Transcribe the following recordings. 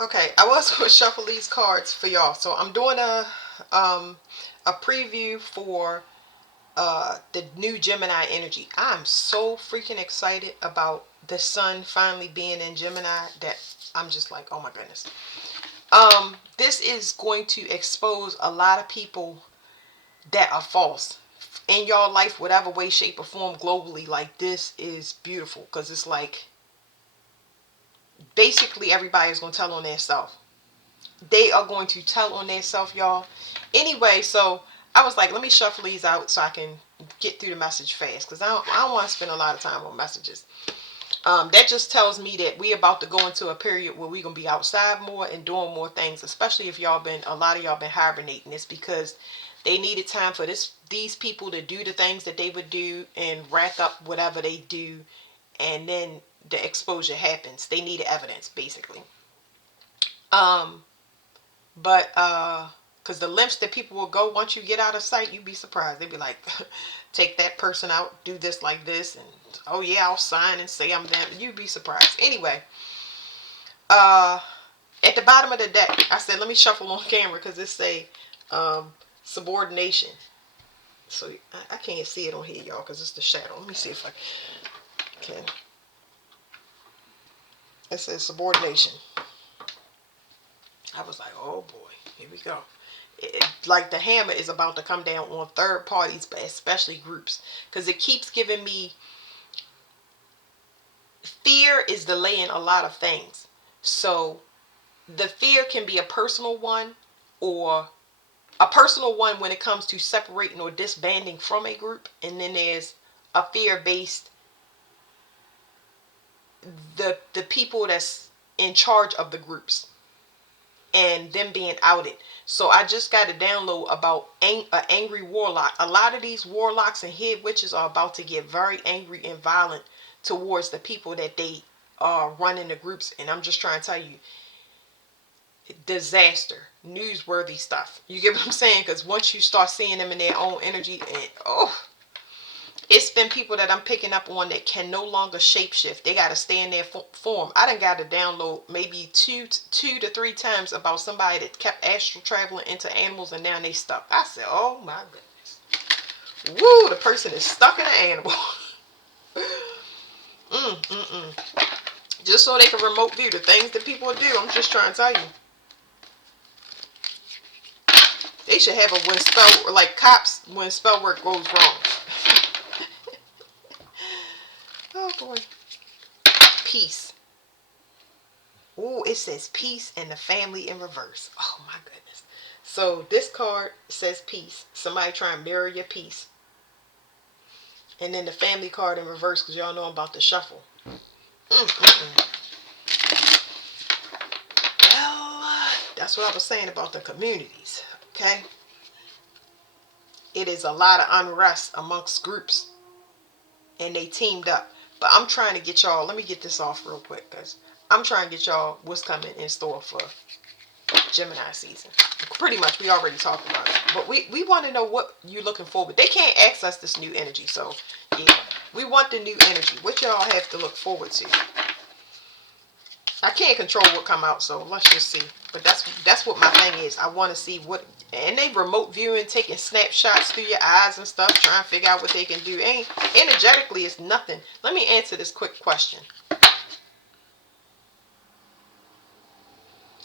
Okay, I was going to shuffle these cards for y'all. So I'm doing a preview for the new Gemini energy. I'm so freaking excited about the sun finally being in Gemini that I'm just like, oh my goodness. This is going to expose a lot of people that are false in your life, whatever way, shape, or form, globally. Like, this is beautiful because it's like basically everybody is going to tell on their self. They are going to tell on themselves, y'all. Anyway, so I was like, let me shuffle these out so I can get through the message fast because I don't want to spend a lot of time on messages. That just tells me that we about to go into a period where we're gonna be outside more and doing more things, especially if a lot of y'all been hibernating. It's because they needed time for these people to do the things that they would do and rack up whatever they do, and then the exposure happens. They needed evidence, basically. Um, But because the lengths that people will go once you get out of sight, you'd be surprised. They'd be like, take that person out, do this like this, and oh yeah, I'll sign and say I'm them. You'd be surprised. Anyway, uh, at the bottom of the deck, I said let me shuffle on camera because it say um, subordination. So I can't see it on here, y'all, because it's the shadow. Let me see if I can. It says subordination. I was like, oh boy, here we go. Like the hammer is about to come down on third parties, but especially groups, because it keeps giving me fear is delaying a lot of things. So the fear can be a personal one, or a personal one when it comes to separating or disbanding from a group, and then there's a fear based, the people that's in charge of the groups and them being outed. So I just got a download about an angry warlock. A lot of these warlocks and head witches are about to get very angry and violent towards the people that they are running the groups. And I'm just trying to tell you, disaster, newsworthy stuff. You get what I'm saying? Because once you start seeing them in their own energy, and oh, it's been people that I'm picking up on that can no longer shapeshift. They got to stay in their form. I done got to download maybe two to three times about somebody that kept astral traveling into animals and now they stuck. I said, oh my goodness. Woo, the person is stuck in an animal. Just so they can remote view the things that people do. I'm just trying to tell you. They should have a when spell, like cops, when spell work goes wrong. Oh boy. Peace. Oh, it says peace and the family in reverse. Oh my goodness. So this card says peace. Somebody try and mirror your peace. And then the family card in reverse, because y'all know I'm about to shuffle. Well, that's what I was saying about the communities. Okay? It is a lot of unrest amongst groups. And they teamed up. But I'm trying to get y'all, let me get this off real quick, because I'm trying to get y'all what's coming in store for Gemini season. Pretty much, we already talked about it. But we want to know what you're looking forward. They can't access this new energy. So, yeah. We want the new energy. What y'all have to look forward to. I can't control what come out, so let's just see. But that's what my thing is. I want to see what, and they remote viewing, taking snapshots through your eyes and stuff, trying to figure out what they can do. Ain't energetically, it's nothing. Let me answer this quick question.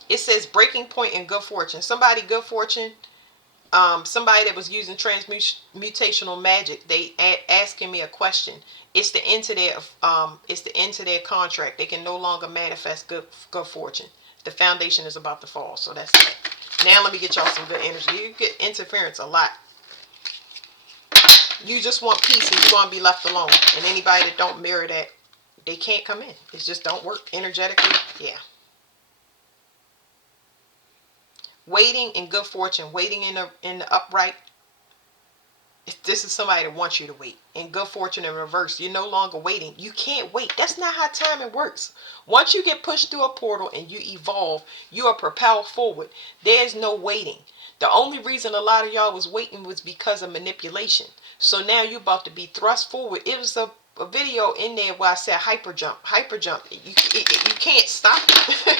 It says breaking point in good fortune. Somebody good fortune. Somebody that was using transmutational magic. They asking me a question. It's the end to their contract. They can no longer manifest good fortune. The foundation is about to fall. So that's it. Now let me get y'all some good energy. You get interference a lot. You just want peace and you want to be left alone. And anybody that don't mirror that, they can't come in. It just don't work energetically. Yeah. Waiting in good fortune, waiting in the upright. This is somebody that wants you to wait. In good fortune in reverse, you're no longer waiting. You can't wait. That's not how timing works. Once you get pushed through a portal and you evolve, you are propelled forward. There's no waiting. The only reason a lot of y'all was waiting was because of manipulation. So now you're about to be thrust forward. It was a video in there where I said hyper jump. You can't stop it.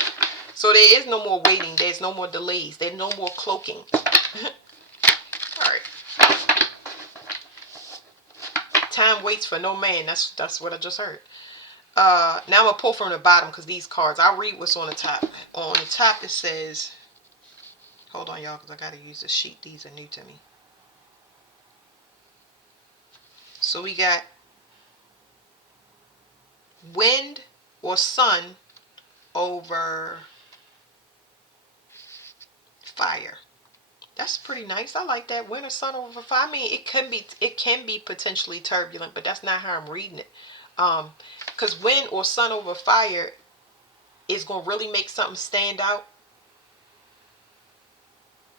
So there is no more waiting. There's no more delays. There's no more cloaking. All right. Time waits for no man. That's what I just heard. Now I'm gonna pull from the bottom because these cards. I'll read what's on the top. On the top it says, hold on y'all, because I gotta use the sheet. These are new to me. So we got wind or sun over fire. That's pretty nice. I like that. Wind or sun over fire. I mean, it can be potentially turbulent, but that's not how I'm reading it. Because wind or sun over fire is gonna really make something stand out.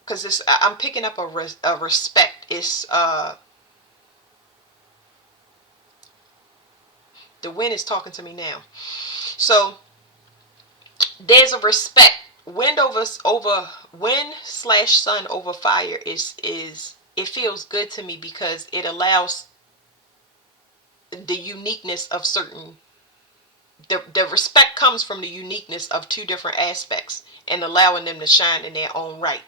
Because I'm picking up a respect. It's the wind is talking to me now. So there's a respect. Wind slash sun over fire is it feels good to me because it allows the uniqueness of certain, the respect comes from the uniqueness of two different aspects and allowing them to shine in their own right.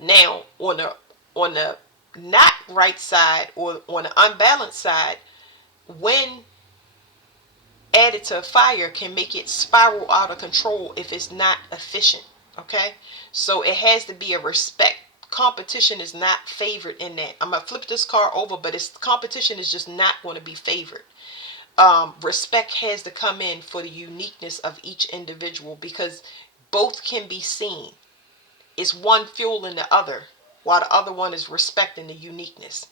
Now on the not right side, or on the unbalanced side, wind added to fire can make it spiral out of control if it's not efficient. Okay, so it has to be a respect. Competition is not favored in that. I'm gonna flip this card over, but its competition is just not going to be favored. Respect has to come in for the uniqueness of each individual, because both can be seen. It's one fueling the other, while the other one is respecting the uniqueness.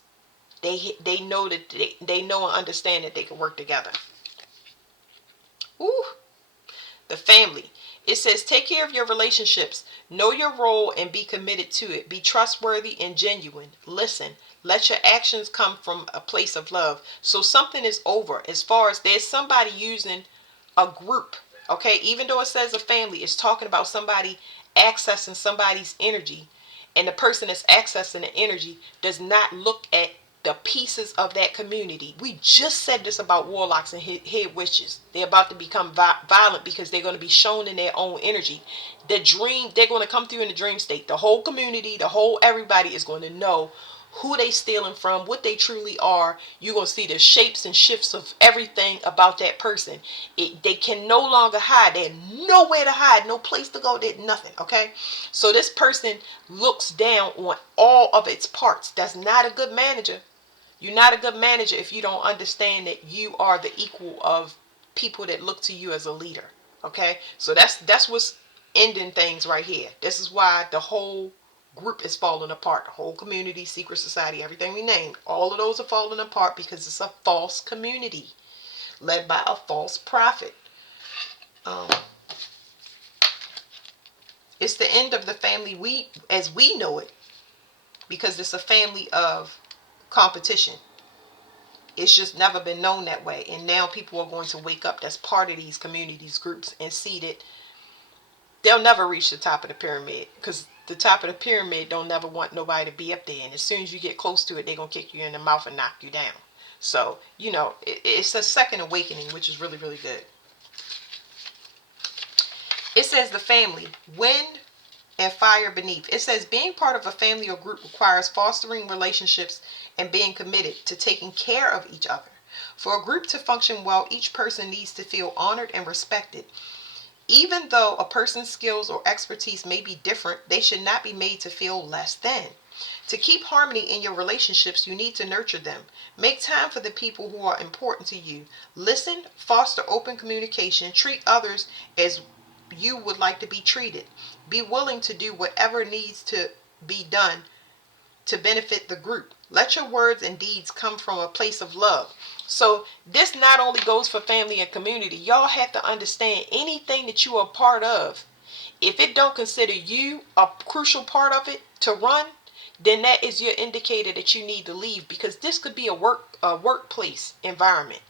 They know that they know and understand that they can work together. Ooh, the family. It says, take care of your relationships. Know your role and be committed to it. Be trustworthy and genuine. Listen. Let your actions come from a place of love. So something is over. As far as there's somebody using a group. Okay. Even though it says a family, it's talking about somebody accessing somebody's energy. And the person that's accessing the energy does not look at the pieces of that community. We just said this about warlocks and head witches. They're about to become violent because they're going to be shown in their own energy. The dream, they're going to come through in the dream state. The whole community, the whole everybody is going to know who they stealing from, what they truly are. You're going to see the shapes and shifts of everything about that person. They can no longer hide. There's nowhere to hide, no place to go, there's nothing. Okay, so this person looks down on all of its parts. That's not a good manager. You're not a good manager if you don't understand that you are the equal of people that look to you as a leader. Okay, so that's what's ending things right here. This is why the whole group is falling apart. The whole community, secret society, everything we named, all of those are falling apart because it's a false community led by a false prophet. It's the end of the family as we know it, because it's a family of competition. It's just never been known that way, and now people are going to wake up that's part of these communities, groups, and see that they'll never reach the top of the pyramid, because the top of the pyramid don't never want nobody to be up there, and as soon as you get close to it, they're going to kick you in the mouth and knock you down. So it's a second awakening, which is really, really good. It says the family, wind and fire beneath. It says being part of a family or group requires fostering relationships and being committed to taking care of each other. For a group to function well, each person needs to feel honored and respected. Even though a person's skills or expertise may be different, they should not be made to feel less than. To keep harmony in your relationships, you need to nurture them. Make time for the people who are important to you. Listen, foster open communication, treat others as you would like to be treated. Be willing to do whatever needs to be done to benefit the group. Let your words and deeds come from a place of love. So this not only goes for family and community. Y'all have to understand, anything that you are part of, if it don't consider you a crucial part of it to run, then that is your indicator that you need to leave, because this could be a workplace environment.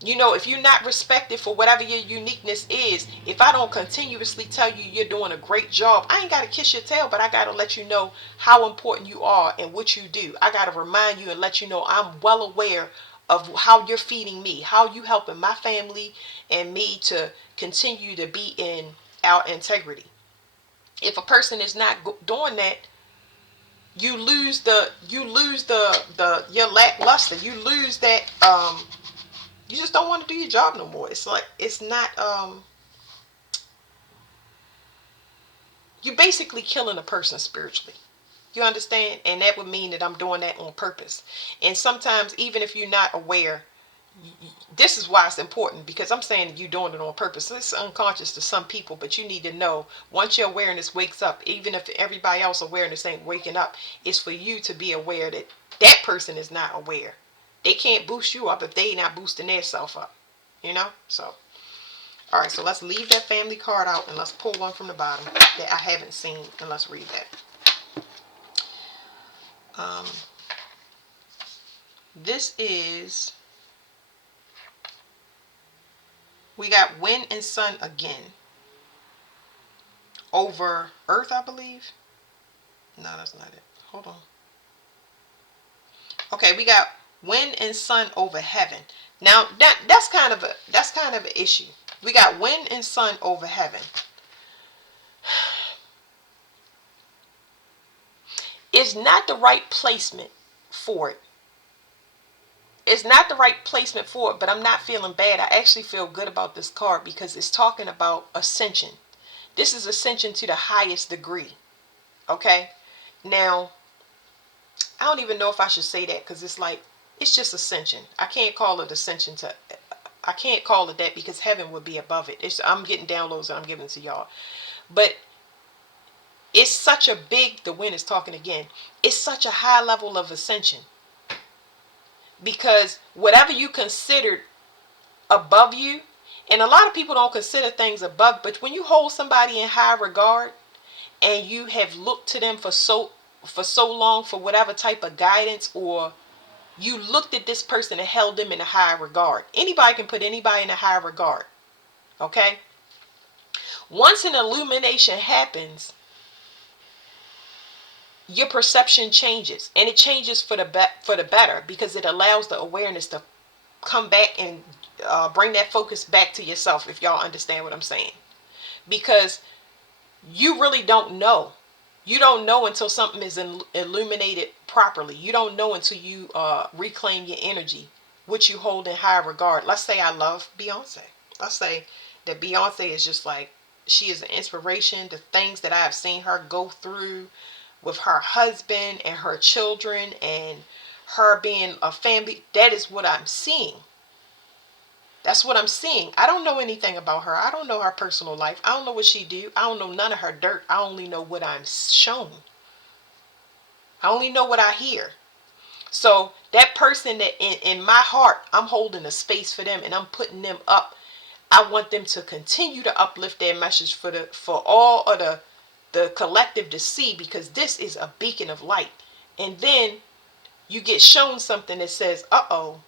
If you're not respected for whatever your uniqueness is, if I don't continuously tell you you're doing a great job, I ain't got to kiss your tail, but I got to let you know how important you are and what you do. I got to remind you and let you know I'm well aware of how you're feeding me, how you helping my family and me to continue to be in our integrity. If a person is not doing that, you lose the your lackluster. You lose that you just don't want to do your job no more. It's like it's not you're basically killing a person spiritually. You understand? And that would mean that I'm doing that on purpose. And sometimes, even if you're not aware, this is why it's important, because I'm saying you're doing it on purpose. It's unconscious to some people, but you need to know once your awareness wakes up, even if everybody else awareness ain't waking up, it's for you to be aware that that person is not aware. They can't boost you up if they not boosting their self up. You know? So, all right, so let's leave that family card out and let's pull one from the bottom that I haven't seen, and let's read that. This is, we got wind and sun again over earth, I believe. No, that's not it. Hold on. Okay, we got wind and sun over heaven. Now that's kind of an issue. We got wind and sun over heaven. It's not the right placement for it. It's not the right placement for it, but I'm not feeling bad. I actually feel good about this card because it's talking about ascension. This is ascension to the highest degree. Okay? Now, I don't even know if I should say that because it's like, it's just ascension. I can't call it ascension to, I can't call it that because heaven would be above it. I'm getting downloads and I'm giving it to y'all. But it's such a big, the wind is talking again, it's such a high level of ascension. Because whatever you considered above you, and a lot of people don't consider things above, but when you hold somebody in high regard and you have looked to them for so long for whatever type of guidance, or you looked at this person and held them in a high regard. Anybody can put anybody in a high regard. Okay? Once an illumination happens, your perception changes, and it changes for the better, because it allows the awareness to come back and bring that focus back to yourself, if y'all understand what I'm saying. Because you really don't know. You don't know until something is illuminated properly. You don't know until you reclaim your energy, which you hold in high regard. Let's say I love Beyonce. Let's say that Beyonce is just like, she is an inspiration. The things that I have seen her go through with her husband and her children and her being a family, that is what I'm seeing. That's what I'm seeing. I don't know anything about her. I don't know her personal life. I don't know what she do. I don't know none of her dirt. I only know what I'm shown. I only know what I hear. So that person that in my heart, I'm holding a space for them and I'm putting them up. I want them to continue to uplift their message for all of the collective to see, because this is a beacon of light. And then you get shown something that says, uh-oh,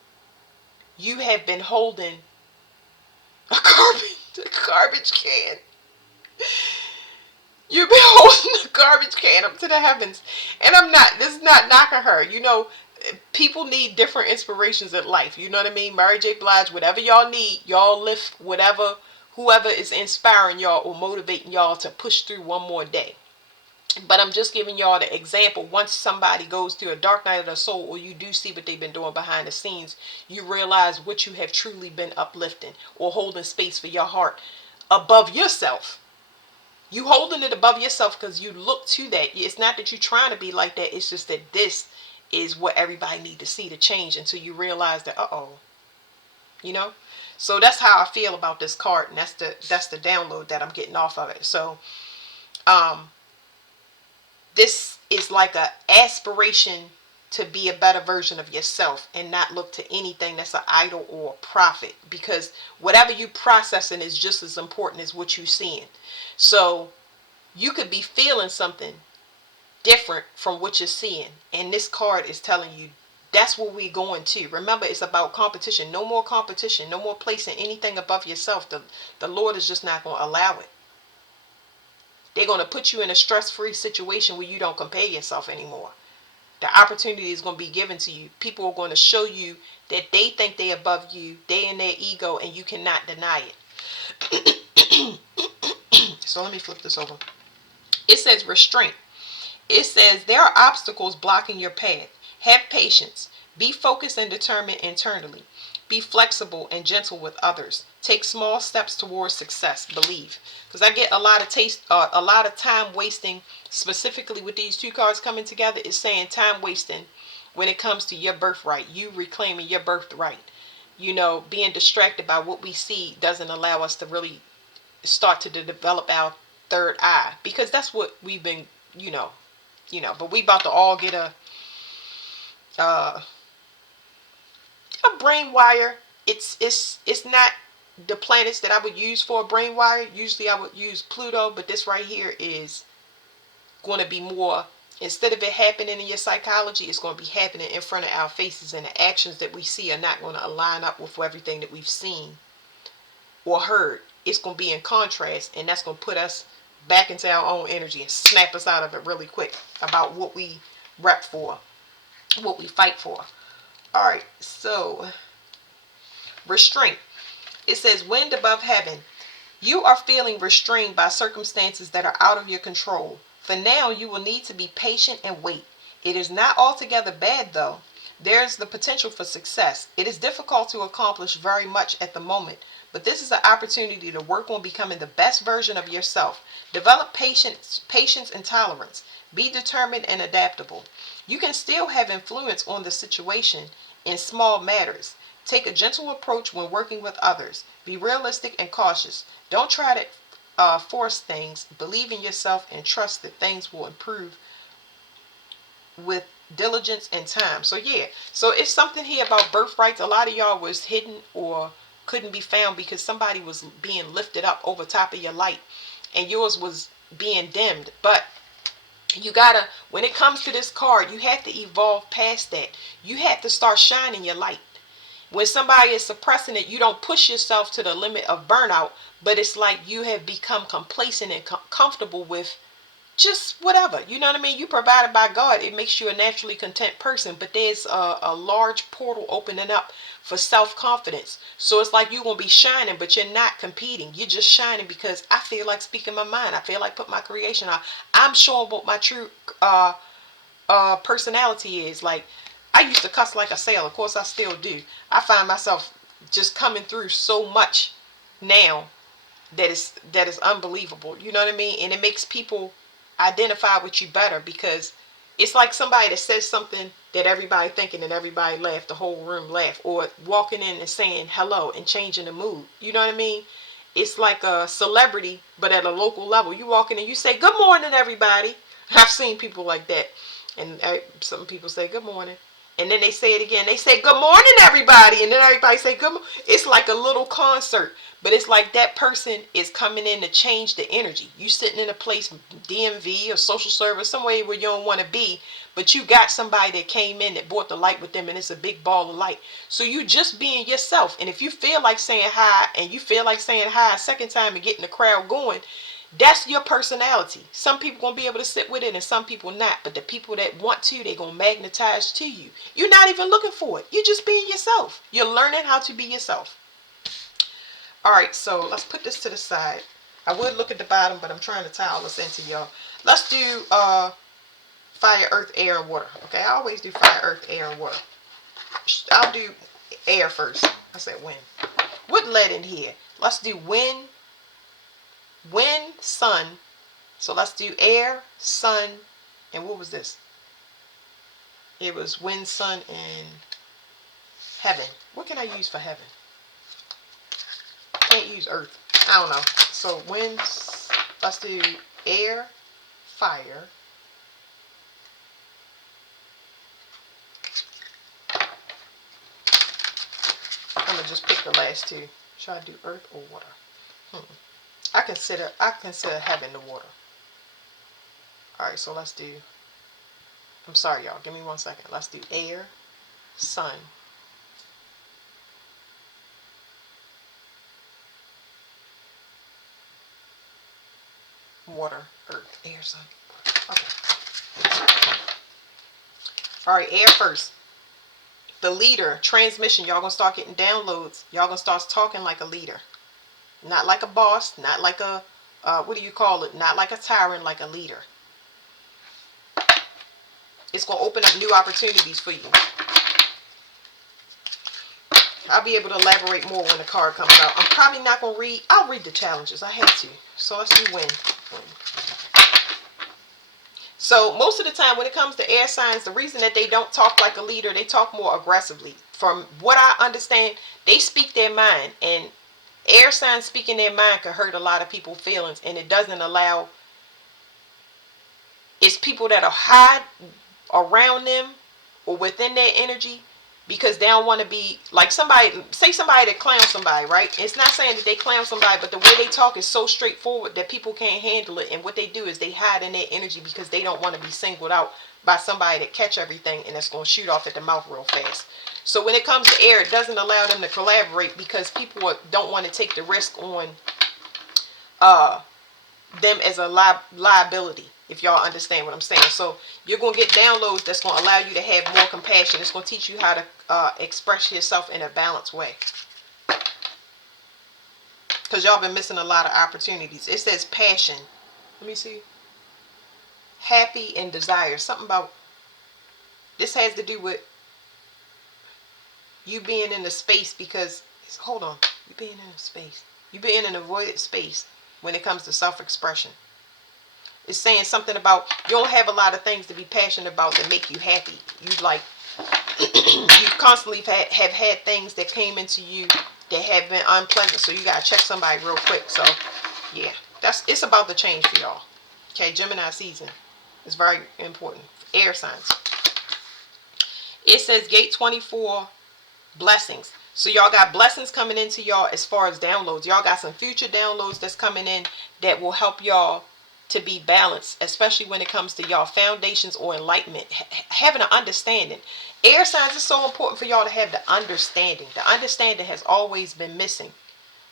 you have been holding a garbage can. You've been holding a garbage can up to the heavens. And this is not knocking her. You know, people need different inspirations in life. You know what I mean? Mary J. Blige, whatever y'all need, y'all lift whoever is inspiring y'all or motivating y'all to push through one more day. But I'm just giving y'all the example. Once somebody goes through a dark night of the soul, or you do see what they've been doing behind the scenes, you realize what you have truly been uplifting or holding space for your heart above yourself. You holding it above yourself because you look to that. It's not that you're trying to be like that. It's just that this is what everybody need to see to change until you realize that, uh-oh, you know? So that's how I feel about this card, and that's the download that I'm getting off of it. So, this is like an aspiration to be a better version of yourself and not look to anything that's an idol or a prophet, because whatever you processing is just as important as what you're seeing. So you could be feeling something different from what you're seeing, and this card is telling you that's what we're going to. Remember, it's about competition. No more competition. No more placing anything above yourself. The Lord is just not going to allow it. They're going to put you in a stress-free situation where you don't compare yourself anymore. The opportunity is going to be given to you. People are going to show you that they think they're above you. They in their ego, and you cannot deny it. So let me flip this over. It says restraint. It says there are obstacles blocking your path. Have patience. Be focused and determined internally. Be flexible and gentle with others. Take small steps towards success. Believe. Because I get a lot of time wasting, specifically with these two cards coming together. Is saying time wasting when it comes to your birthright. You reclaiming your birthright. You know, being distracted by what we see doesn't allow us to really start to develop our third eye, because that's what we've been, but we about to all get uh, a brain wire. It's not the planets that I would use for a brain wire. Usually I would use Pluto, but this right here is going to be more, instead of it happening in your psychology, it's going to be happening in front of our faces, and the actions that we see are not going to align up with everything that we've seen or heard. It's going to be in contrast, and that's going to put us back into our own energy and snap us out of it really quick about what we rep for, what we fight for. All right, so restraint. It says wind above heaven. You are feeling restrained by circumstances that are out of your control. For now, you will need to be patient and wait. It is not altogether bad, though. There's the potential for success. It is difficult to accomplish very much at the moment, but this is an opportunity to work on becoming the best version of yourself. Develop patience and tolerance. Be determined and adaptable. You can still have influence on the situation in small matters. Take a gentle approach when working with others. Be realistic and cautious. Don't try to force things. Believe in yourself and trust that things will improve with diligence and time. So yeah, so it's something here about birthrights. A lot of y'all was hidden or couldn't be found because somebody was being lifted up over top of your light, and yours was being dimmed. But you gotta, when it comes to this card, you have to evolve past that. You have to start shining your light. When somebody is suppressing it, you don't push yourself to the limit of burnout, but it's like you have become complacent and comfortable with just whatever. You know what I mean? You provided by God. It makes you a naturally content person, but there's a large portal opening up for self-confidence. So it's like you're going to be shining, but you're not competing. You're just shining because I feel like speaking my mind. I feel like putting my creation out. I'm showing what my true personality is. Like, I used to cuss like a sailor. Of course, I still do. I find myself just coming through so much now that is unbelievable. You know what I mean? And it makes people identify with you better, because it's like somebody that says something that everybody thinking and everybody laugh, the whole room laugh, or walking in and saying hello and changing the mood. You know what I mean? It's like a celebrity, but at a local level. You walk in and you say, "Good morning, everybody." I've seen people like that. And some people say, "Good morning." And then they say it again. They say, "Good morning, everybody." And then everybody say, "Good morning." It's like a little concert. But it's like that person is coming in to change the energy. You sitting in a place, DMV or social service, somewhere where you don't want to be, but you got somebody that came in that brought the light with them, and it's a big ball of light. So you just being yourself. And if you feel like saying hi, and you feel like saying hi a second time and getting the crowd going, that's your personality. Some people gonna be able to sit with it and some people not. But the people that want to, they gonna magnetize to you. You're not even looking for it. You're just being yourself. You're learning how to be yourself. All right, so let's put this to the side. I would look at the bottom, but I'm trying to tie all this into y'all. Let's do fire, earth, air, and water. Okay, I always do fire, earth, air, and water. I'll do air first. I said wind. What led in here? Let's do wind, sun. So let's do air, sun, and what was this? It was wind, sun, and heaven. What can I use for heaven? Can't use earth. I don't know. So wind, let's do air, fire. I'm gonna just pick the last two. Should I do earth or water? I consider heaven the water. All right, so let's do. I'm sorry, y'all. Give me 1 second. Let's do air, sun, water, earth, air, sun. Okay. All right, air first. The leader, transmission, y'all gonna start getting downloads. Y'all gonna start talking like a leader. Not like a boss, not like a, what do you call it? Not like a tyrant, like a leader. It's gonna open up new opportunities for you. I'll be able to elaborate more when the card comes out. I'm probably not gonna read, I'll read the challenges. I have to. So let's do win. So most of the time when it comes to air signs, the reason that they don't talk like a leader, they talk more aggressively. From what I understand, they speak their mind, and air signs speaking their mind can hurt a lot of people's feelings, and it doesn't allow, it's people that are hide around them or within their energy, because they don't want to be like somebody, say somebody that clowns somebody, right? It's not saying that they clown somebody, but the way they talk is so straightforward that people can't handle it. And what they do is they hide in their energy because they don't want to be singled out by somebody that catch everything and that's going to shoot off at the mouth real fast. So when it comes to air, it doesn't allow them to collaborate because people don't want to take the risk on them as a liability, if y'all understand what I'm saying. So you're going to get downloads that's going to allow you to have more compassion. It's going to teach you how to express yourself in a balanced way, because y'all been missing a lot of opportunities. It says passion, let me see, happy and desire. Something about this has to do with you being in the space, because hold on, you being in a space, you being in an avoided space when it comes to self-expression. It's saying something about you don't have a lot of things to be passionate about that make you happy. You like you constantly have had things that came into you that have been unpleasant, so you gotta check somebody real quick. So yeah, it's about to change for y'all. Okay, Gemini season is very important. Air signs. It says gate 24, blessings. So y'all got blessings coming into y'all as far as downloads. Y'all got some future downloads that's coming in that will help y'all to be balanced, especially when it comes to y'all foundations or enlightenment, having an understanding. Air signs is so important for y'all to have the understanding. The understanding has always been missing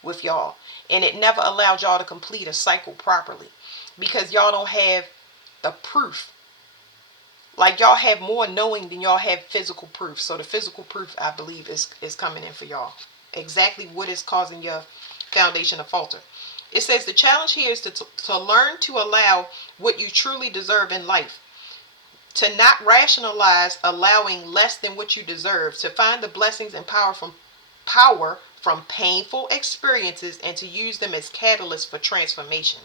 with y'all, and it never allowed y'all to complete a cycle properly because y'all don't have the proof. Like y'all have more knowing than y'all have physical proof. So the physical proof, I believe, is coming in for y'all. Exactly what is causing your foundation to falter. It says the challenge here is to learn to allow what you truly deserve in life. To not rationalize allowing less than what you deserve. To find the blessings and power from painful experiences and to use them as catalysts for transformation.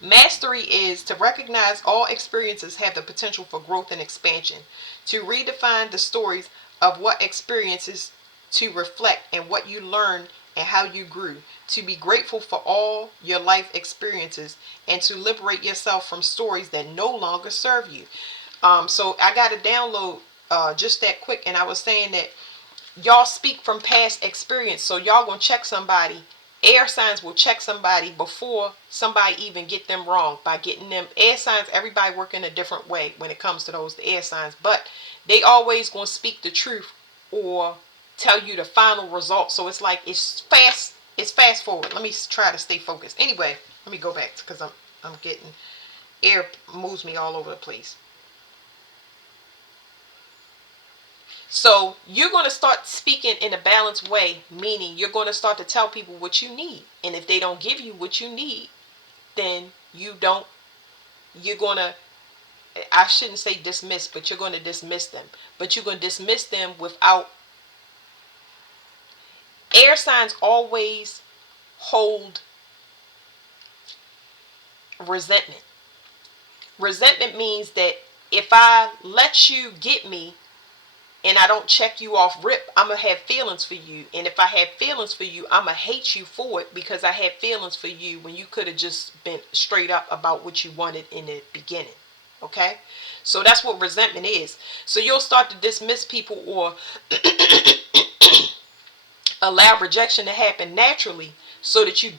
Mastery is to recognize all experiences have the potential for growth and expansion. To redefine the stories of what experiences to reflect and what you learned and how you grew. To be grateful for all your life experiences and to liberate yourself from stories that no longer serve you. So I got to download just that quick, and I was saying that y'all speak from past experience. So y'all gonna check somebody. Air signs will check somebody before somebody even get them wrong by getting them. Air signs, everybody work in a different way when it comes to those air signs, but they always gonna speak the truth or tell you the final result. So it's like it's fast forward. Let me try to stay focused. Anyway, let me go back because I'm getting air moves me all over the place. So you're going to start speaking in a balanced way, meaning you're going to start to tell people what you need. And if they don't give you what you need, then you're going to, I shouldn't say dismiss, but you're going to dismiss them. But you're going to dismiss them without, air signs always hold resentment. Resentment means that if I let you get me, and I don't check you off rip, I'm going to have feelings for you. And if I have feelings for you, I'm going to hate you for it because I had feelings for you when you could have just been straight up about what you wanted in the beginning. Okay? So that's what resentment is. So you'll start to dismiss people or allow rejection to happen naturally so that you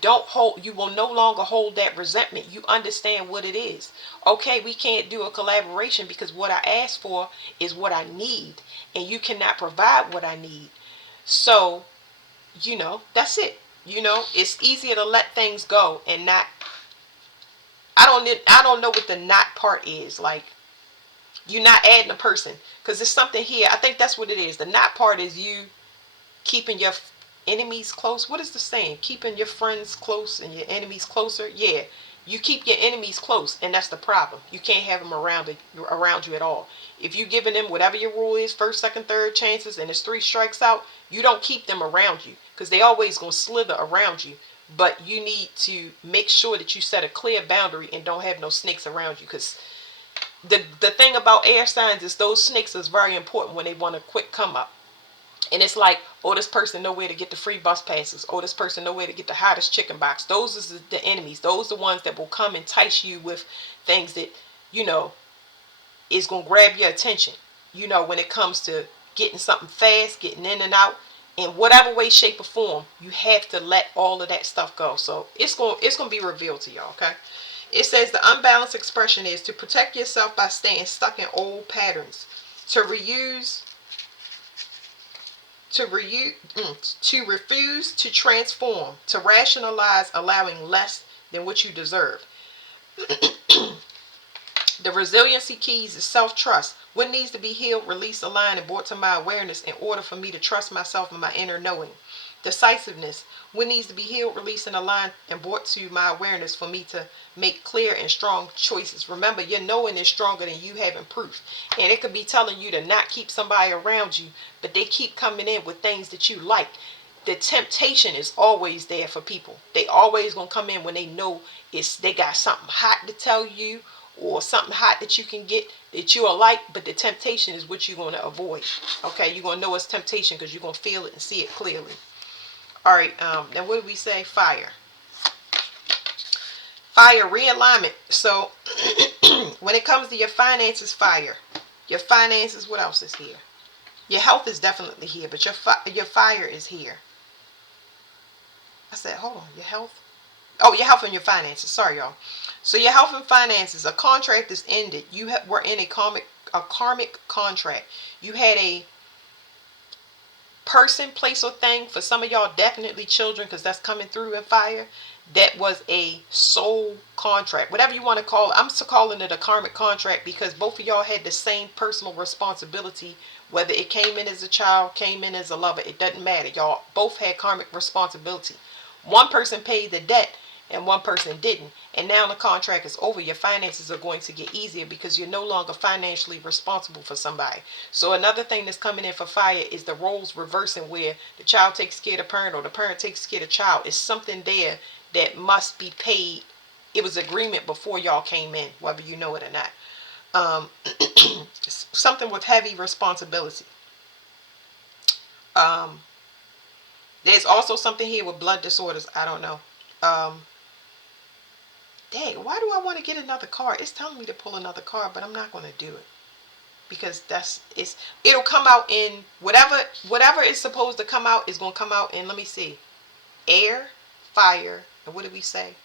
will no longer hold that resentment. You understand what it is. Okay, we can't do a collaboration because what I asked for is what I need and you cannot provide what I need. So, that's it. It's easier to let things go and not, I don't know what the not part is. Like, You're not adding a person, because there's something here. I think that's what it is. The not part is you keeping your enemies close. What is the saying? Keeping your friends close and your enemies closer. Yeah, you keep your enemies close, and that's the problem. You can't have them around you at all. If you're giving them whatever your rule is, first, second, third chances, and it's 3 strikes out, you don't keep them around you, because they always gonna slither around you. But you need to make sure that you set a clear boundary and don't have no snakes around you, because the thing about air signs is those snakes is very important when they want a quick come up. And it's like, oh, this person nowhere to get the free bus passes. Oh, this person nowhere to get the hottest chicken box. Those are the enemies. Those are the ones that will come entice you with things that, you know, is going to grab your attention. You know, when it comes to getting something fast, getting in and out, in whatever way, shape, or form, you have to let all of that stuff go. So it's going to be revealed to y'all, okay? It says the unbalanced expression is to protect yourself by staying stuck in old patterns, to reuse, to refuse to transform, to rationalize allowing less than what you deserve. The resiliency keys is self-trust. What needs to be healed, released, aligned, and brought to my awareness in order for me to trust myself and my inner knowing. Decisiveness. What needs to be healed, released, and aligned, and brought to my awareness for me to make clear and strong choices. Remember, your knowing is stronger than you having proof. And it could be telling you to not keep somebody around you, but they keep coming in with things that you like. The temptation is always there for people. They always gonna come in when they know they got something hot to tell you, or something hot that you can get that you are like, but the temptation is what you're going to avoid. Okay, you're going to know it's temptation because you're going to feel it and see it clearly. All right, now what did we say? Fire, realignment. So when it comes to your finances, fire. Your finances, what else is here? Your health is definitely here, but your fire is here. I said, hold on, your health. Oh, your health and your finances. Sorry, y'all. So your health and finances, a contract is ended. You were in a karmic contract. You had a person, place, or thing. For some of y'all, definitely children, because that's coming through in fire. That was a soul contract. Whatever you want to call it. I'm still calling it a karmic contract because both of y'all had the same personal responsibility. Whether it came in as a child, came in as a lover, it doesn't matter. Y'all both had karmic responsibility. One person paid the debt and one person didn't. And now the contract is over. Your finances are going to get easier because you're no longer financially responsible for somebody. So another thing that's coming in for fire is the roles reversing, where the child takes care of the parent or the parent takes care of the child. It's something there that must be paid. It was agreement before y'all came in, whether you know it or not. Something with heavy responsibility. There's also something here with blood disorders. I don't know. Dang, why do I want to get another card? It's telling me to pull another card, but I'm not going to do it because it'll come out in whatever is supposed to come out is going to come out in, let me see, air, fire, and what did we say?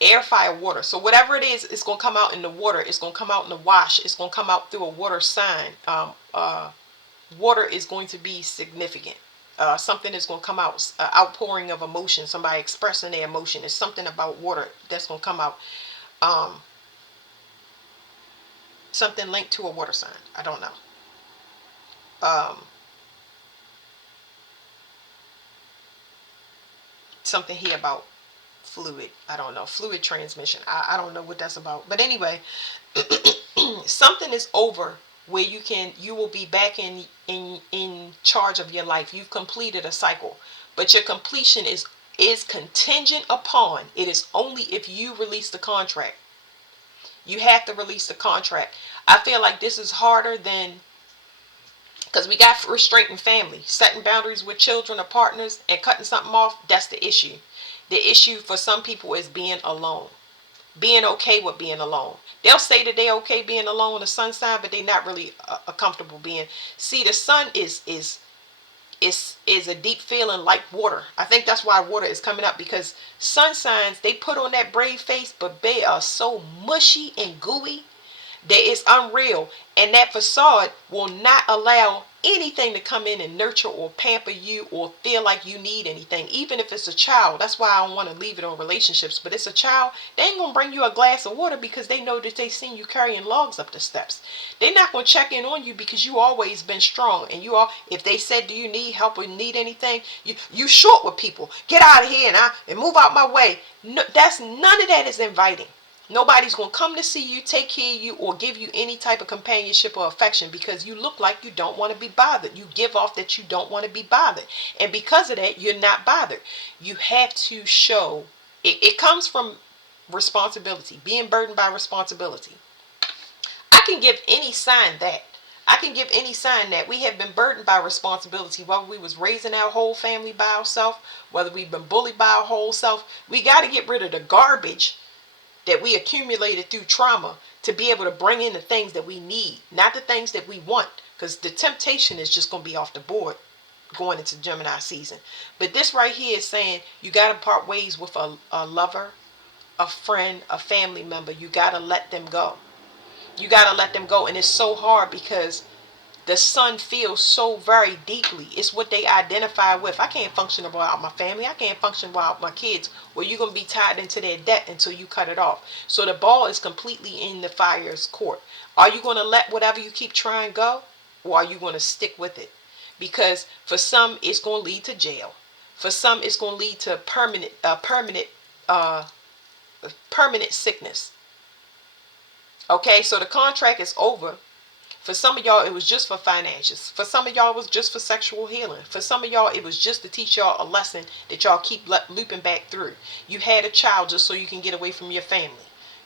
Air, fire, water. So whatever it is, it's going to come out in the water. It's going to come out in the wash. It's going to come out through a water sign. Water is going to be significant. Something is going to come out, outpouring of emotion, somebody expressing their emotion. It's something about water that's going to come out. Something linked to a water sign. I don't know. Something here about fluid. I don't know. Fluid transmission. I don't know what that's about. But anyway, something is over where you will be back in charge of your life. You've completed a cycle, but your completion is contingent upon, it is only if you release the contract. You have to release the contract. I feel like this is harder than, because we got restraint in family, setting boundaries with children or partners and cutting something off. That's the issue. The issue for some people is being alone. Being okay with being alone. They'll say that they're okay being alone, the sun sign, but they're not really comfortable being. See, the sun is a deep feeling like water. I think that's why water is coming up, because sun signs, they put on that brave face, but they are so mushy and gooey that it's unreal. And that facade will not allow anything to come in and nurture or pamper you or feel like you need anything, even if it's a child. That's why I don't want to leave it on relationships. But it's a child, they ain't gonna bring you a glass of water because they know that they seen you carrying logs up the steps. They're not gonna check in on you because you always been strong. And you all, if they said, do you need help or need anything, you short with people, get out of here and move out my way. No, that's none of that is inviting. Nobody's going to come to see you, take care of you, or give you any type of companionship or affection because you look like you don't want to be bothered. You give off that you don't want to be bothered. And because of that, you're not bothered. You have to show, it comes from responsibility, being burdened by responsibility. I can give any sign that. I can give any sign that we have been burdened by responsibility, whether we was raising our whole family by ourselves, whether we've been bullied by our whole self. We got to get rid of the garbage that we accumulated through trauma to be able to bring in the things that we need, not the things that we want, because the temptation is just going to be off the board going into Gemini season. But this right here is saying you got to part ways with a lover, a friend, a family member. You got to let them go. You got to let them go. And it's so hard because the sun feels so very deeply. It's what they identify with. I can't function without my family. I can't function without my kids. Well, you're going to be tied into their debt until you cut it off. So the ball is completely in the fire's court. Are you going to let whatever you keep trying go? Or are you going to stick with it? Because for some, it's going to lead to jail. For some, it's going to lead to permanent sickness. Okay, so the contract is over. For some of y'all, it was just for finances. For some of y'all, it was just for sexual healing. For some of y'all, it was just to teach y'all a lesson that y'all keep looping back through. You had a child just so you can get away from your family.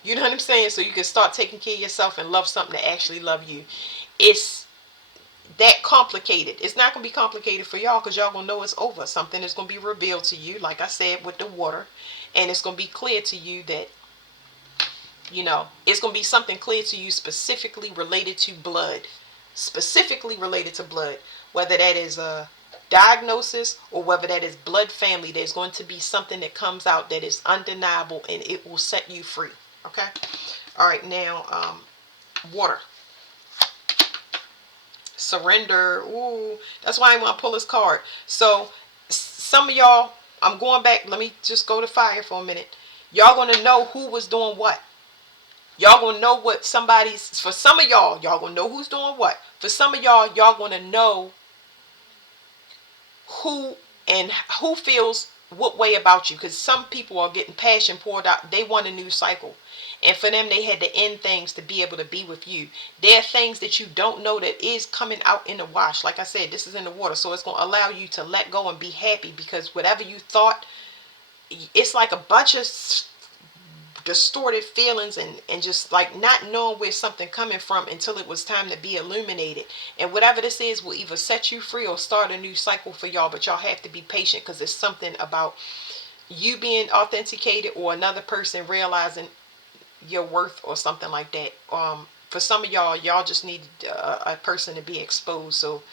You know what I'm saying? So you can start taking care of yourself and love something that actually love you. It's that complicated. It's not going to be complicated for y'all because y'all going to know it's over. Something is going to be revealed to you, like I said, with the water. And it's going to be clear to you that it's going to be something clear to you specifically related to blood. Specifically related to blood. Whether that is a diagnosis or whether that is blood family, there's going to be something that comes out that is undeniable and it will set you free. Okay? All right, now, water. Surrender. Ooh, that's why I want to pull this card. So, some of y'all, I'm going back. Let me just go to fire for a minute. Y'all going to know who was doing what. Y'all gonna know what for some of y'all gonna know who's doing what. For some of y'all gonna know who feels what way about you. Because some people are getting passion poured out. They want a new cycle. And for them, they had to end things to be able to be with you. There are things that you don't know that is coming out in the wash. Like I said, this is in the water. So it's going to allow you to let go and be happy. Because whatever you thought, it's like a bunch of distorted feelings and just like not knowing where something coming from until it was time to be illuminated. And whatever this is will either set you free or start a new cycle for y'all. But y'all have to be patient because it's something about you being authenticated or another person realizing your worth or something like that. For some of y'all just need a person to be exposed so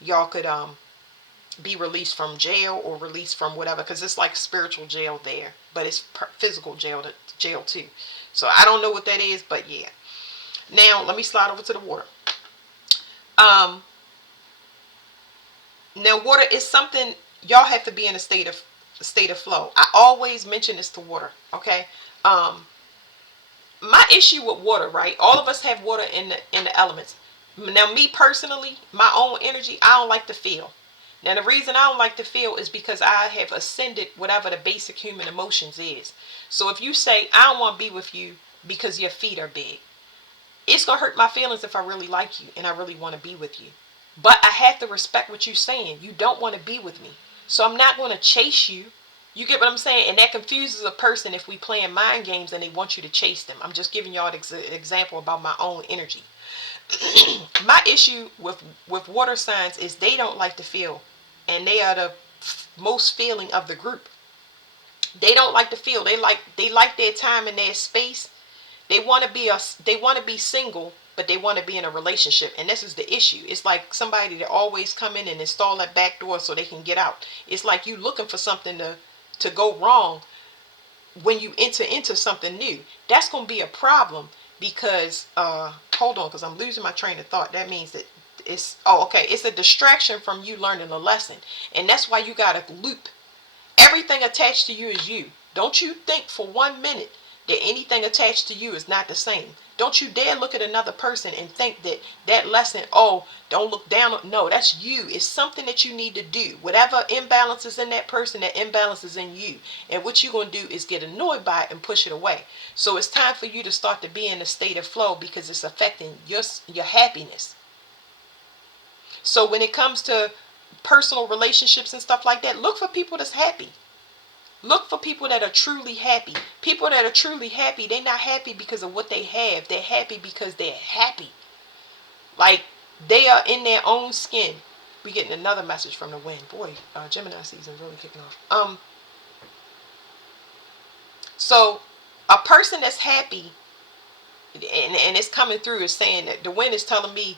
y'all could be released from jail or released from whatever, because it's like spiritual jail there, but it's physical jail too. So I don't know what that is, but yeah. Now let me slide over to the water. Now water is something y'all have to be in a state of flow. I always mention this to water. Okay. My issue with water, right? All of us have water in the elements. Now me personally, my own energy, I don't like to feel. Now, the reason I don't like to feel is because I have ascended whatever the basic human emotions is. So if you say, I don't want to be with you because your feet are big, it's going to hurt my feelings if I really like you and I really want to be with you. But I have to respect what you're saying. You don't want to be with me. So I'm not going to chase you. You get what I'm saying? And that confuses a person if we playing mind games and they want you to chase them. I'm just giving y'all an example about my own energy. My issue with water signs is they don't like to feel. And they are the most feeling of the group. They don't like to feel. They like their time and their space. They want to be single, but they want to be in a relationship. And this is the issue. It's like somebody that always come in and install that back door so they can get out. It's like you looking for something to go wrong when you enter into something new. That's going to be a problem because hold on, because I'm losing my train of thought. That means that it's a distraction from you learning the lesson. And that's why you got to loop. Everything attached to you is you. Don't you think for 1 minute that anything attached to you is not the same. Don't you dare look at another person and think that that lesson, oh, don't look down. No, that's you. It's something that you need to do. Whatever imbalance is in that person, that imbalance is in you. And what you're going to do is get annoyed by it and push it away. So it's time for you to start to be in a state of flow because it's affecting your happiness. So when it comes to personal relationships and stuff like that, look for people that's happy. Look for people that are truly happy. People that are truly happy, they're not happy because of what they have. They're happy because they're happy. Like, they are in their own skin. We're getting another message from the wind. Boy, Gemini season really kicking off. So, a person that's happy, and it's coming through, is saying that the wind is telling me,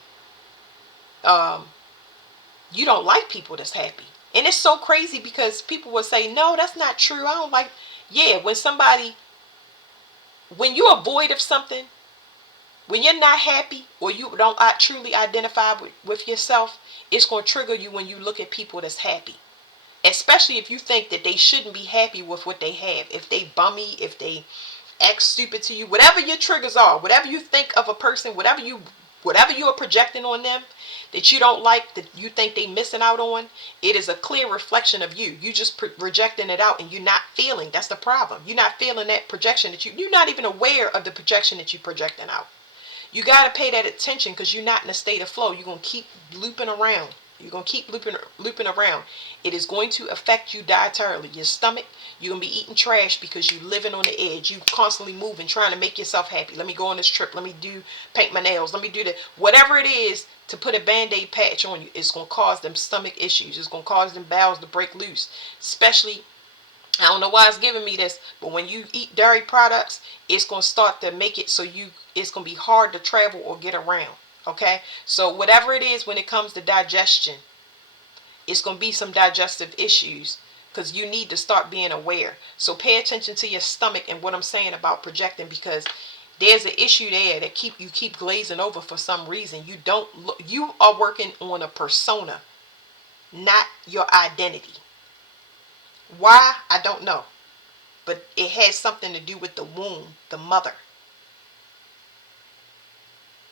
you don't like people that's happy. And it's so crazy because people will say, no, that's not true. I don't like. Yeah, when you're void of something, when you're not happy or you don't truly identify with yourself, it's going to trigger you when you look at people that's happy. Especially if you think that they shouldn't be happy with what they have. If they bummy, if they act stupid to you, whatever your triggers are, whatever you think of a person, whatever you are projecting on them that you don't like, that you think they missing out on, it is a clear reflection of you. You just rejecting it out and you're not feeling. That's the problem. You're not feeling that projection that you're not even aware of the projection that you're projecting out. You got to pay that attention because you're not in a state of flow. You're going to keep looping around. You're going to keep looping around. It is going to affect you dietarily. Your stomach, you're going to be eating trash because you're living on the edge. You constantly moving, trying to make yourself happy. Let me go on this trip. Let me paint my nails. Let me do that. Whatever it is to put a Band-Aid patch on you, it's going to cause them stomach issues. It's going to cause them bowels to break loose. Especially, I don't know why it's giving me this, but when you eat dairy products, it's going to start to make it so it's going to be hard to travel or get around. Okay? So whatever it is when it comes to digestion, it's going to be some digestive issues because you need to start being aware. So pay attention to your stomach and what I'm saying about projecting, because there's an issue there that you keep glazing over for some reason. You are working on a persona, not your identity. Why? I don't know. But it has something to do with the womb, the mother.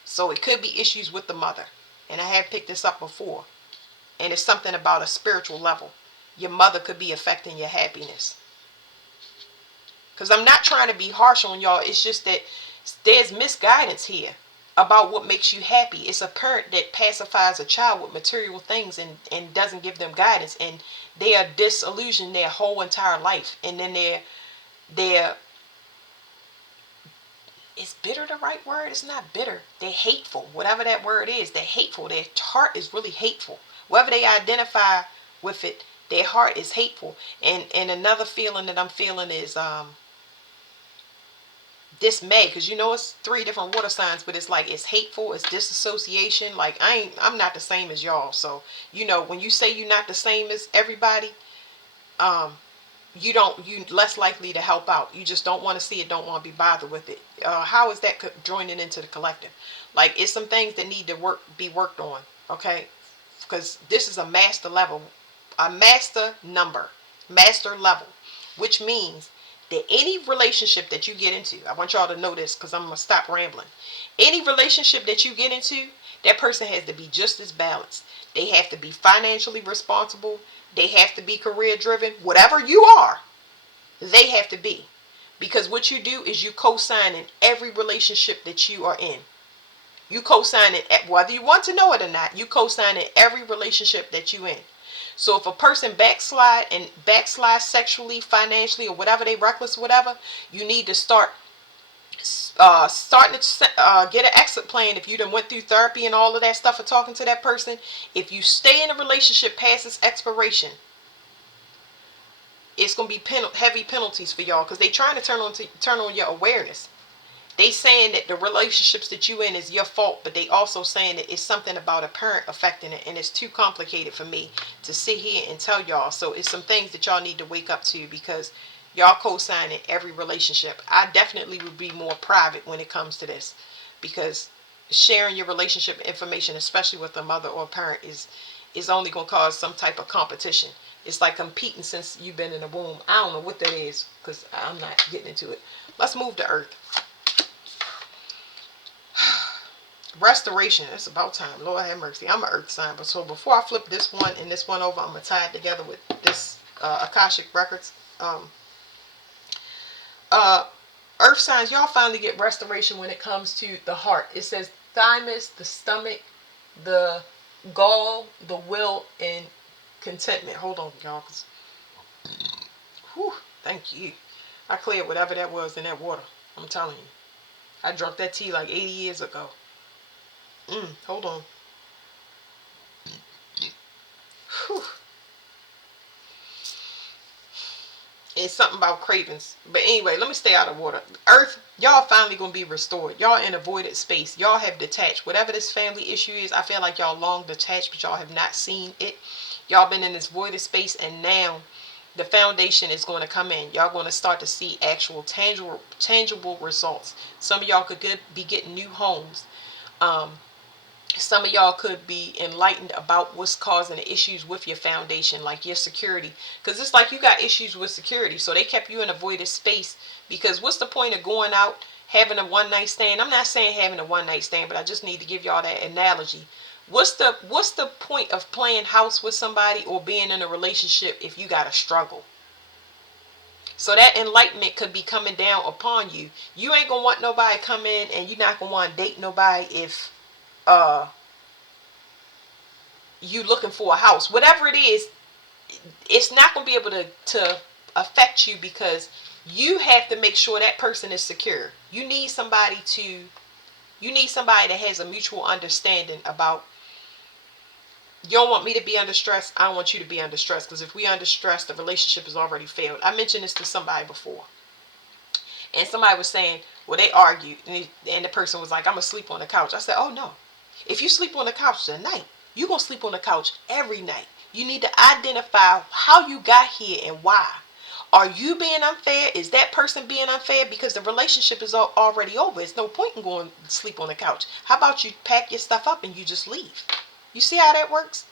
So it could be issues with the mother. And I have picked this up before. And it's something about a spiritual level. Your mother could be affecting your happiness. Because I'm not trying to be harsh on y'all. It's just that there's misguidance here about what makes you happy. It's a parent that pacifies a child with material things and doesn't give them guidance. And they are disillusioned their whole entire life. And then they're is bitter the right word? It's not bitter. They're hateful. Whatever that word is, they're hateful. Their heart is really hateful. Whether they identify with it, their heart is hateful. And another feeling that I'm feeling is dismay, because it's 3 different water signs, but it's like it's hateful, it's disassociation. Like I'm not the same as y'all. So when you say you're not the same as everybody, you less likely to help out. You just don't want to see it, don't want to be bothered with it. How is that joining into the collective? Like, it's some things that need to be worked on, okay? Because this is a master level, a master level, which means that any relationship that you get into, I want y'all to know this because I'm going to stop rambling. Any relationship that you get into, that person has to be just as balanced. They have to be financially responsible. They have to be career driven. Whatever you are, they have to be. Because what you do is you co-sign in every relationship that you are in. You co-sign it, whether you want to know it or not, you co-sign in every relationship that you're in. So if a person backslide sexually, financially, or whatever, they reckless, whatever, you need to starting to get an exit plan. If you done went through therapy and all of that stuff for talking to that person, if you stay in a relationship past its expiration, it's going to be heavy penalties for y'all, because they trying to turn on your awareness. They saying that the relationships that you in is your fault, but they also saying that it's something about a parent affecting it, and it's too complicated for me to sit here and tell y'all. So it's some things that y'all need to wake up to, because y'all co-sign in every relationship. I definitely would be more private when it comes to this, because sharing your relationship information, especially with a mother or a parent, is only going to cause some type of competition. It's like competing since you've been in the womb. I don't know what that is because I'm not getting into it. Let's move to Earth. Restoration. It's about time. Lord have mercy. I'm an Earth sign, but so before I flip this one and this one over, I'm gonna tie it together with this Akashic Records. Uh, Earth signs, y'all finally get restoration when it comes to the heart. It says thymus, the stomach, the gall, the will, and contentment. Hold on, y'all. Whew, thank you. I cleared whatever that was in that water. I'm telling you. I drunk that tea like 80 years ago. Hold on. Whew. It's something about cravings. But anyway, let me stay out of water. Earth, y'all finally gonna be restored. Y'all in a voided space. Y'all have detached. Whatever this family issue is, I feel like y'all long detached, but y'all have not seen it. Y'all been in this voided space, and now the foundation is going to come in. Y'all going to start to see actual tangible results. Some of y'all could be getting new homes. Some of y'all could be enlightened about what's causing the issues with your foundation, like your security. Because it's like you got issues with security. So they kept you in a voided space. Because what's the point of going out, having a one night stand? I'm not saying having a one night stand, but I just need to give y'all that analogy. What's the point of playing house with somebody or being in a relationship if you got to struggle? So that enlightenment could be coming down upon you. You ain't gonna want nobody come in, and you're not gonna want to date nobody if you looking for a house. Whatever it is, it's not going to be able to affect you, because you have to make sure that person is secure. You need somebody that has a mutual understanding about, you don't want me to be under stress, I don't want you to be under stress, because if we under stress, the relationship has already failed. I mentioned this to somebody before, and somebody was saying, well, they argued, and the person was like, I'm gonna sleep on the couch. I said, oh no. If you sleep on the couch tonight, you're going to sleep on the couch every night. You need to identify how you got here and why. Are you being unfair? Is that person being unfair? Because the relationship is already over. There's no point in going to sleep on the couch. How about you pack your stuff up and you just leave? You see how that works?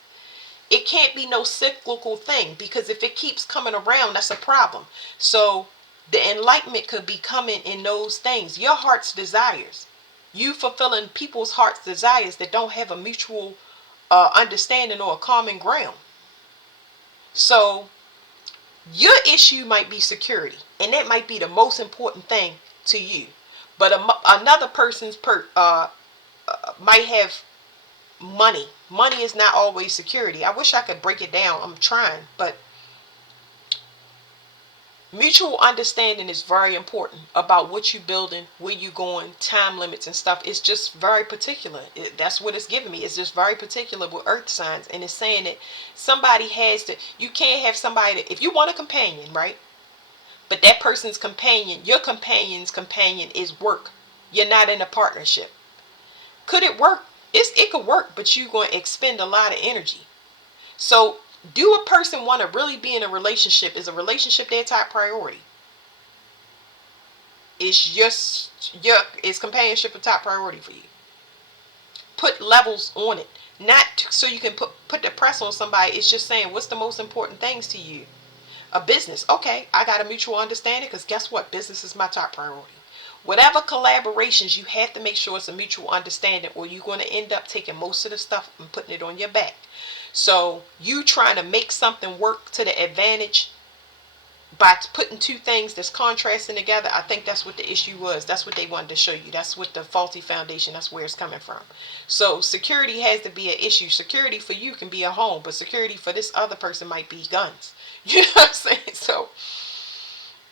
It can't be no cyclical thing, because if it keeps coming around, that's a problem. So the enlightenment could be coming in those things. Your heart's desires. You fulfilling people's heart's desires that don't have a mutual understanding or a common ground. So your issue might be security, and that might be the most important thing to you. But another person's might have money. Money is not always security. I wish I could break it down. I'm trying, but mutual understanding is very important about what you're building, where you're going, time limits and stuff. It's just very particular. That's what it's giving me. It's just very particular with earth signs. And it's saying that somebody has to, you can't have somebody that, if you want a companion, right? But that person's companion, your companion's companion is work. You're not in a partnership. Could it work? It could work, but you're going to expend a lot of energy. So do a person want to really be in a relationship? Is a relationship their top priority? Is companionship a top priority for you? Put levels on it. Not so you can put the press on somebody. It's just saying, what's the most important things to you? A business. Okay, I got a mutual understanding, because guess what? Business is my top priority. Whatever collaborations, you have to make sure it's a mutual understanding, or you're going to end up taking most of the stuff and putting it on your back. So you trying to make something work to the advantage by putting two things that's contrasting together. I think that's what the issue was. That's what they wanted to show you. That's what the faulty foundation, that's where it's coming from. So security has to be an issue. Security for you can be a home, but security for this other person might be guns. You know what I'm saying? So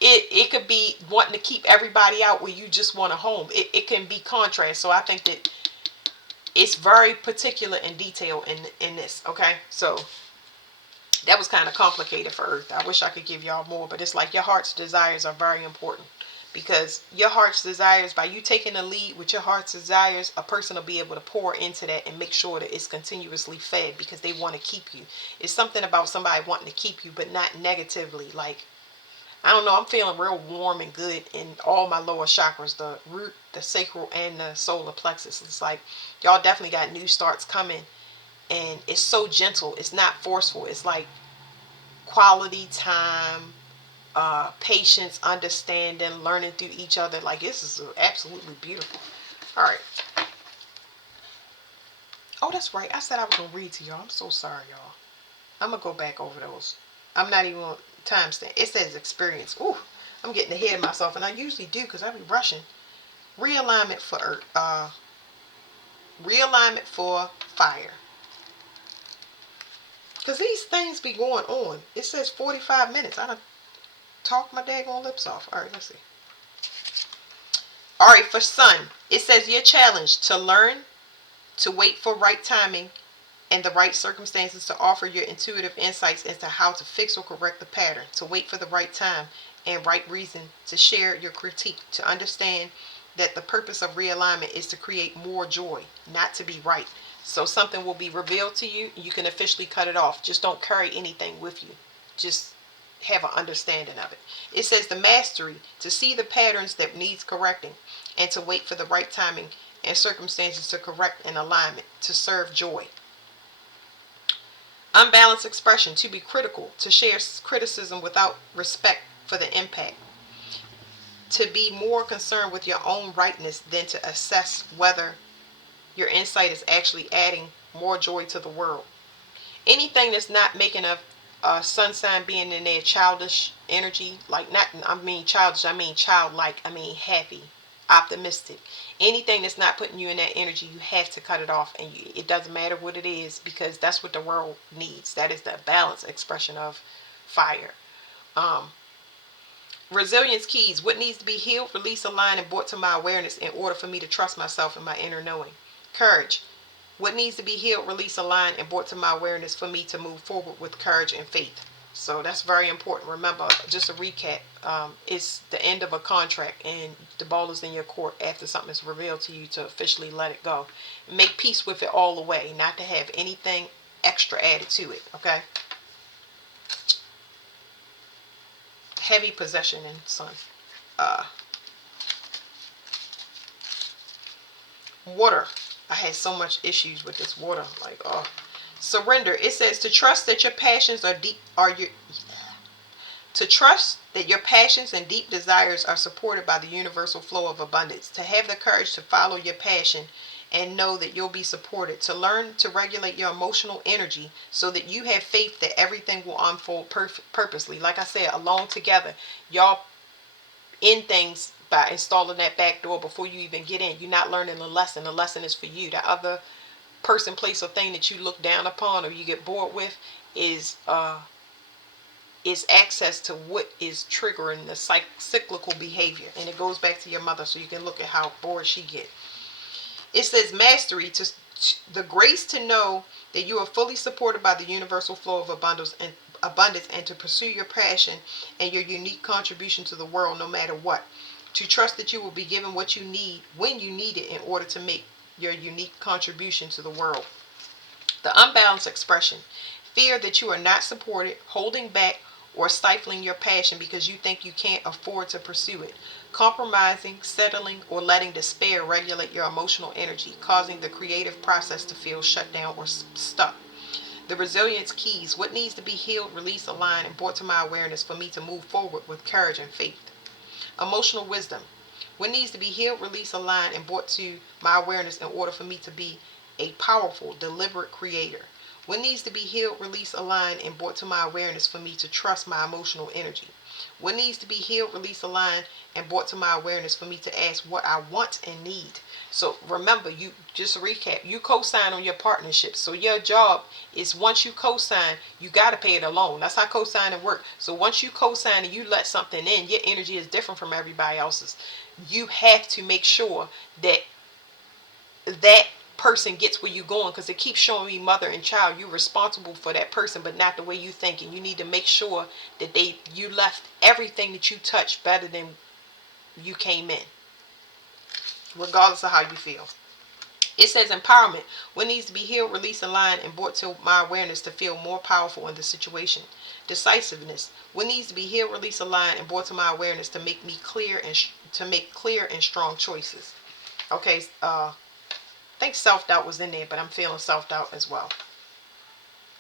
it could be wanting to keep everybody out where you just want a home. It can be contrast. So I think that it's very particular in detail in this. Okay, so that was kind of complicated for Earth. I wish I could give y'all more, but it's like your heart's desires are very important, because your heart's desires, by you taking the lead with your heart's desires, a person will be able to pour into that and make sure that it's continuously fed, because they want to keep you. It's something about somebody wanting to keep you, but not negatively. Like, I don't know, I'm feeling real warm and good in all my lower chakras, the root, the sacral, and the solar plexus. It's like y'all definitely got new starts coming, and it's so gentle. It's not forceful. It's like quality time, patience, understanding, learning through each other. Like, this is absolutely beautiful. All right. Oh, that's right. I said I was gonna read to y'all. I'm so sorry, y'all. I'm gonna go back over those. I'm not even on timestamp. It says experience. Ooh, I'm getting ahead of myself, and I usually do because I be rushing. Realignment for earth. Realignment for fire. Because these things be going on. It says 45 minutes. I done talk my daggone lips off. All right, let's see. All right, for sun, it says your challenge to learn to wait for right timing and the right circumstances to offer your intuitive insights into how to fix or correct the pattern, to wait for the right time and right reason to share your critique, to understand that the purpose of realignment is to create more joy, not to be right. So something will be revealed to you, you can officially cut it off. Just don't carry anything with you. Just have an understanding of it. It says the mastery to see the patterns that needs correcting and to wait for the right timing and circumstances to correct an alignment to serve joy. Unbalanced expression to be critical, to share criticism without respect for the impact, to be more concerned with your own rightness than to assess whether your insight is actually adding more joy to the world. Anything that's not making a sun sign being in their childish energy, like, not, I mean childish, I mean childlike, I mean happy, optimistic. Anything that's not putting you in that energy, you have to cut it off, and it doesn't matter what it is, because that's what the world needs. That is the balanced expression of fire. Um, Resilience keys. What needs to be healed, released, aligned, and brought to my awareness in order for me to trust myself and my inner knowing. Courage. What needs to be healed, released, aligned, and brought to my awareness for me to move forward with courage and faith. So that's very important. Remember, just a recap, it's the end of a contract, and the ball is in your court after something is revealed to you to officially let it go. Make peace with it all the way, not to have anything extra added to it, okay? Heavy possession in sun. Uh, Water. I had so much issues with this water. Like, oh. Surrender. It says to trust that your passions are deep, are your to trust that your passions and deep desires are supported by the universal flow of abundance. To have the courage to follow your passion and know that you'll be supported. To learn to regulate your emotional energy so that you have faith that everything will unfold purposely. Like I said, alone together, y'all in things by installing that back door before you even get in. You're not learning the lesson. The lesson is for you. The other person, place, or thing that you look down upon or you get bored with is access to what is triggering the cyclical behavior. And it goes back to your mother, so you can look at how bored she get. It says mastery, to the grace to know that you are fully supported by the universal flow of abundance and to pursue your passion and your unique contribution to the world no matter what. To trust that you will be given what you need when you need it in order to make your unique contribution to the world. The unbalanced expression. Fear that you are not supported, holding back, or stifling your passion because you think you can't afford to pursue it. Compromising, settling, or letting despair regulate your emotional energy, causing the creative process to feel shut down or stuck. The resilience keys. What needs to be healed, released, aligned, and brought to my awareness for me to move forward with courage and faith. Emotional wisdom. What needs to be healed, released, aligned, and brought to my awareness in order for me to be a powerful, deliberate creator. What needs to be healed, released, aligned, and brought to my awareness for me to trust my emotional energy. What needs to be healed, released, aligned, and brought to my awareness for me to ask what I want and need. So remember, you just a recap, you co-sign on your partnership. So your job is, once you co-sign, you got to pay it alone. That's how co-signing works. So once you co-sign and you let something in, your energy is different from everybody else's. You have to make sure that that person gets where you're going, because it keeps showing me mother and child. You're responsible for that person, but not the way you think. And you need to make sure that you left everything that you touched better than you came in, regardless of how you feel. It says empowerment. What needs to be healed, released, aligned, and brought to my awareness to feel more powerful in the situation. Decisiveness. What needs to be healed, released, aligned, and brought to my awareness to make me clear and to make clear and strong choices. Okay, I think self-doubt was in there, but I'm feeling self-doubt as well.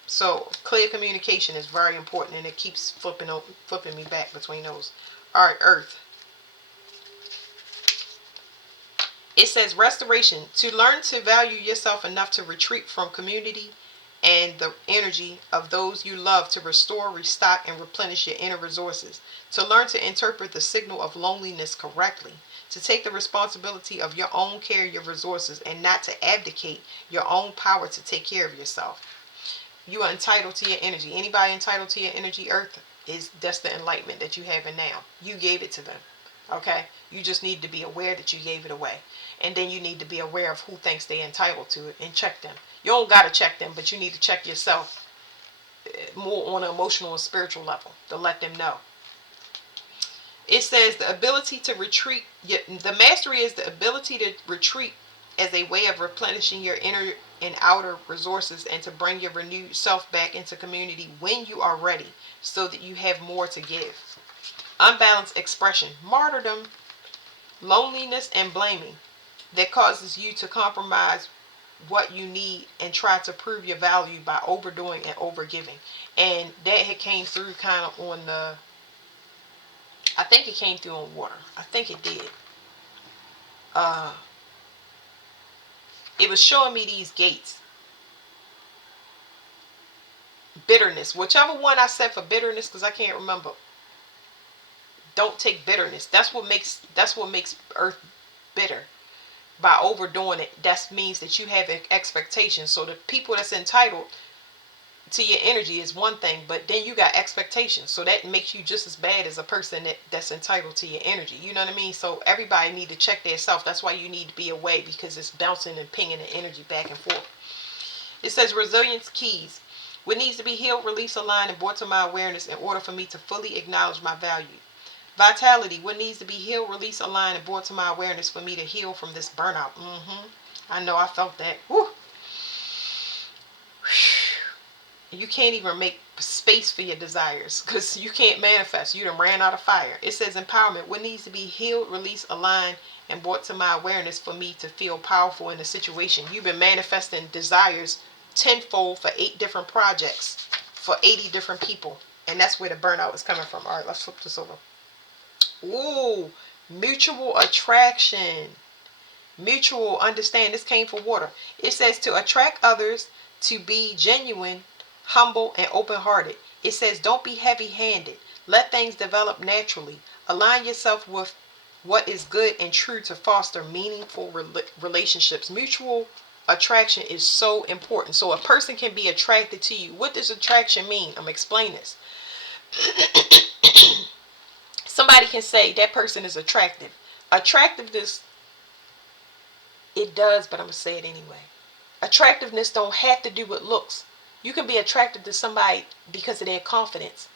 So clear communication is very important, and it keeps flipping me back between those. All right, Earth. It says restoration. To learn to value yourself enough to retreat from community and the energy of those you love, to restore, restock, and replenish your inner resources. To learn to interpret the signal of loneliness correctly. To take the responsibility of your own care, your resources, and not to abdicate your own power to take care of yourself. You are entitled to your energy. Anybody entitled to your energy, Earth, that's the enlightenment that you have in now. You gave it to them. Okay? You just need to be aware that you gave it away. And then you need to be aware of who thinks they're entitled to it and check them. You don't got to check them, but you need to check yourself more on an emotional and spiritual level to let them know. It says the ability to retreat. The mastery is the ability to retreat as a way of replenishing your inner and outer resources, and to bring your renewed self back into community when you are ready, so that you have more to give. Unbalanced expression. Martyrdom, loneliness, and blaming that causes you to compromise what you need and try to prove your value by overdoing and overgiving. And that had came through kind of on the, I think it came through on water. I think it did. It was showing me these gates. Bitterness, whichever one I said for bitterness, because I can't remember. Don't take bitterness. That's what makes Earth bitter. By overdoing it, that means that you have expectations. So the people that's entitled to your energy is one thing, but then you got expectations, so that makes you just as bad as a person that's entitled to your energy. You know what I mean? So everybody need to check their self. That's why you need to be away, because it's bouncing and pinging the energy back and forth. It says resilience keys. What needs to be healed, released, aligned, and brought to my awareness in order for me to fully acknowledge my value. Vitality. What needs to be healed, released, aligned, and brought to my awareness for me to heal from this burnout. I know, I felt that. Whew. You can't even make space for your desires, because you can't manifest. You done ran out of fire. It says empowerment. What needs to be healed, released, aligned, and brought to my awareness for me to feel powerful in the situation. You've been manifesting desires tenfold for 8 different projects for 80 different people, and that's where the burnout is coming from. All right, let's flip this over. Ooh, mutual attraction. Mutual understand. This came for water. It says to attract others, to be genuine, humble, and open-hearted. It says don't be heavy-handed. Let things develop naturally. Align yourself with what is good and true to foster meaningful relationships. Mutual attraction is so important. So a person can be attracted to you. What does attraction mean? I'm going to explain this. Somebody can say that person is attractive. Attractiveness, it does, but I'm going to say it anyway. Attractiveness don't have to do with looks. You can be attracted to somebody because of their confidence.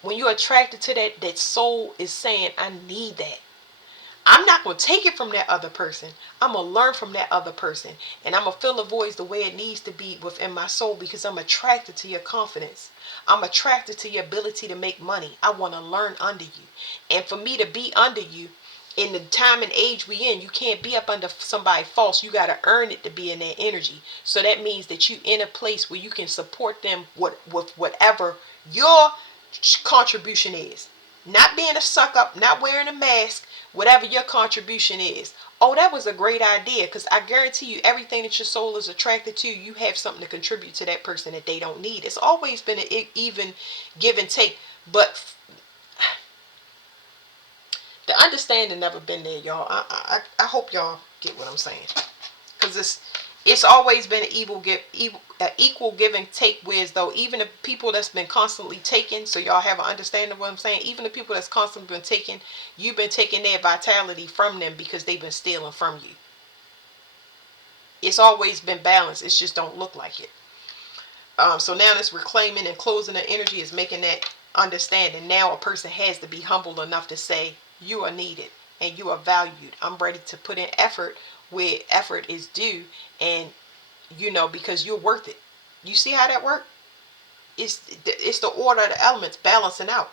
When you're attracted to that soul is saying, I need that. I'm not going to take it from that other person. I'm going to learn from that other person. And I'm going to fill the voids the way it needs to be within my soul, because I'm attracted to your confidence. I'm attracted to your ability to make money. I want to learn under you. And for me to be under you, in the time and age we in, you can't be up under somebody false. You got to earn it to be in their energy. So that means that you in a place where you can support them with whatever your contribution is. Not being a suck up, not wearing a mask, whatever your contribution is. Oh, that was a great idea, because I guarantee you everything that your soul is attracted to, you have something to contribute to that person that they don't need. It's always been an even give and take, but the understanding never been there, y'all. I hope y'all get what I'm saying, because it's always been an equal give and take. Whereas though, even the people that's been constantly taking, so y'all have an understanding of what I'm saying. Even the people that's constantly been taking, you've been taking their vitality from them because they've been stealing from you. It's always been balanced. It just don't look like it. So now this reclaiming and closing the energy is making that understanding. Now a person has to be humble enough to say, you are needed and you are valued. I'm ready to put in effort where effort is due, and because you're worth it. You see how that works? It's the order of the elements balancing out.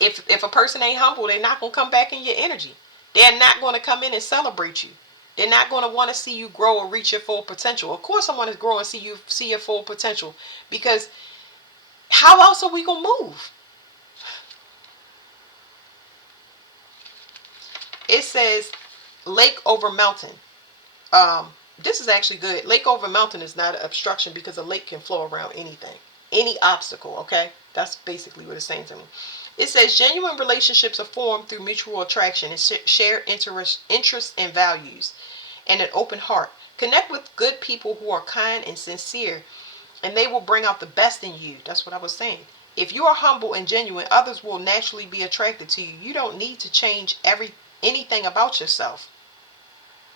If a person ain't humble, they're not gonna come back in your energy. They're not gonna come in and celebrate you. They're not gonna want to see you grow or reach your full potential. Of course, I want to grow and see your full potential, because how else are we gonna move? It says lake over mountain. This is actually good. Lake over mountain is not an obstruction, because a lake can flow around anything, any obstacle. Okay, that's basically what it's saying to me. It says genuine relationships are formed through mutual attraction and shared interests and values, and an open heart. Connect with good people who are kind and sincere, and they will bring out the best in you. That's what I was saying. If you are humble and genuine, others will naturally be attracted to you. You don't need to change anything about yourself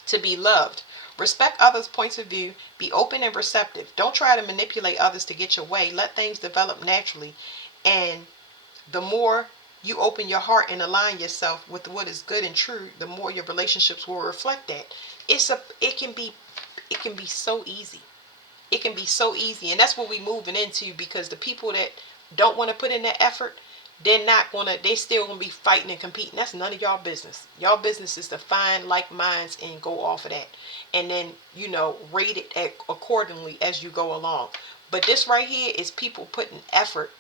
to be loved. Respect others' points of view. Be open and receptive. Don't try to manipulate others to get your way. Let things develop naturally. And the more you open your heart and align yourself with what is good and true, the more your relationships will reflect that. It can be so easy. It can be so easy, and that's what we're moving into, because the people that don't want to put in that effort, they still gonna be fighting and competing. That's none of y'all business. Y'all business is to find like minds and go off of that, and then rate it accordingly as you go along. But this right here is people putting effort.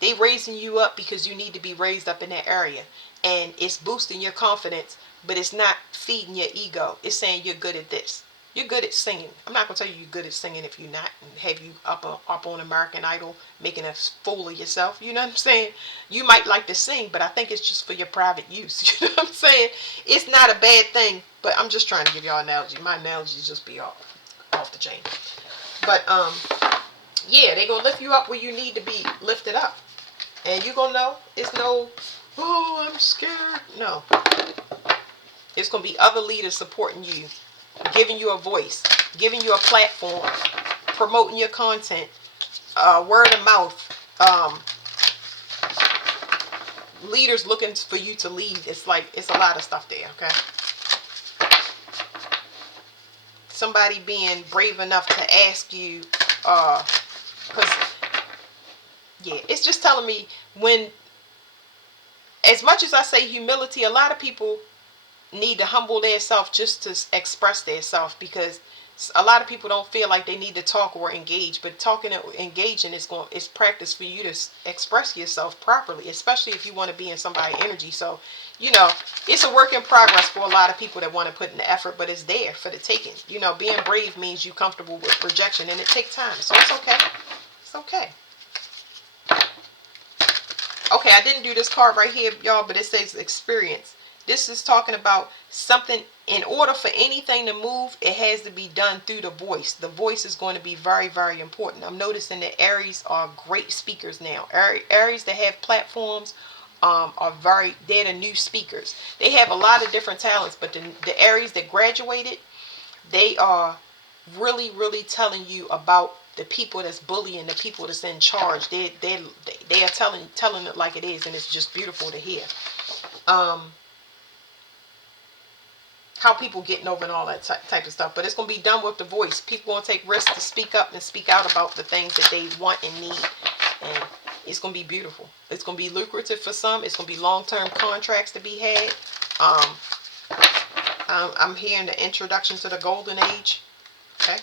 They raising you up because you need to be raised up in that area, and it's boosting your confidence, but it's not feeding your ego. It's saying you're good at this. You're good at singing. I'm not gonna tell you you're good at singing if you're not, and have you up on American Idol making a fool of yourself. You know what I'm saying? You might like to sing, but I think it's just for your private use. You know what I'm saying? It's not a bad thing, but I'm just trying to give y'all an analogy. My analogies just be off the chain. But yeah, they gonna lift you up where you need to be lifted up, and you gonna know it's no, oh, I'm scared. No, it's gonna be other leaders supporting you, giving you a voice, giving you a platform, promoting your content, word of mouth, leaders looking for you to lead. It's a lot of stuff there, okay? Somebody being brave enough to ask you, because, yeah, it's just telling me, when, as much as I say humility, a lot of people need to humble themselves just to express themselves, because a lot of people don't feel like they need to talk or engage, but talking and engaging is practice for you to express yourself properly, especially if you want to be in somebody's energy. So it's a work in progress for a lot of people that want to put in the effort, but it's there for the taking. Being brave means you're comfortable with rejection, and it takes time, so it's okay. It's okay. Okay, I didn't do this card right here, y'all, but it says experience. This is talking about something. In order for anything to move, it has to be done through the voice. The voice is going to be very, very important. I'm noticing that Aries are great speakers now. Aries that have platforms they're the new speakers. They have a lot of different talents, but the Aries that graduated, they are really, really telling you about the people that's bullying, the people that's in charge. They are telling it like it is, and it's just beautiful to hear. How people getting over and all that type of stuff, but it's going to be done with the voice. People going to take risks to speak up and speak out about the things that they want and need, and it's going to be beautiful. It's going to be lucrative for some. It's going to be long-term contracts to be had. I'm hearing the introduction to the golden age. Okay.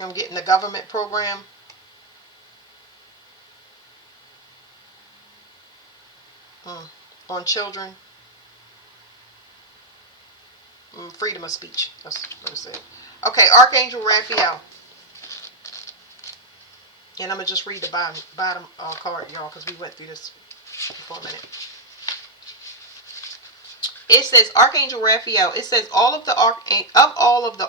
I'm getting the government program. On children. Freedom of speech. That's what it said. Okay, Archangel Raphael. And I'm going to just read the bottom card, y'all, because we went through this for a minute. It says Archangel Raphael. It says all of the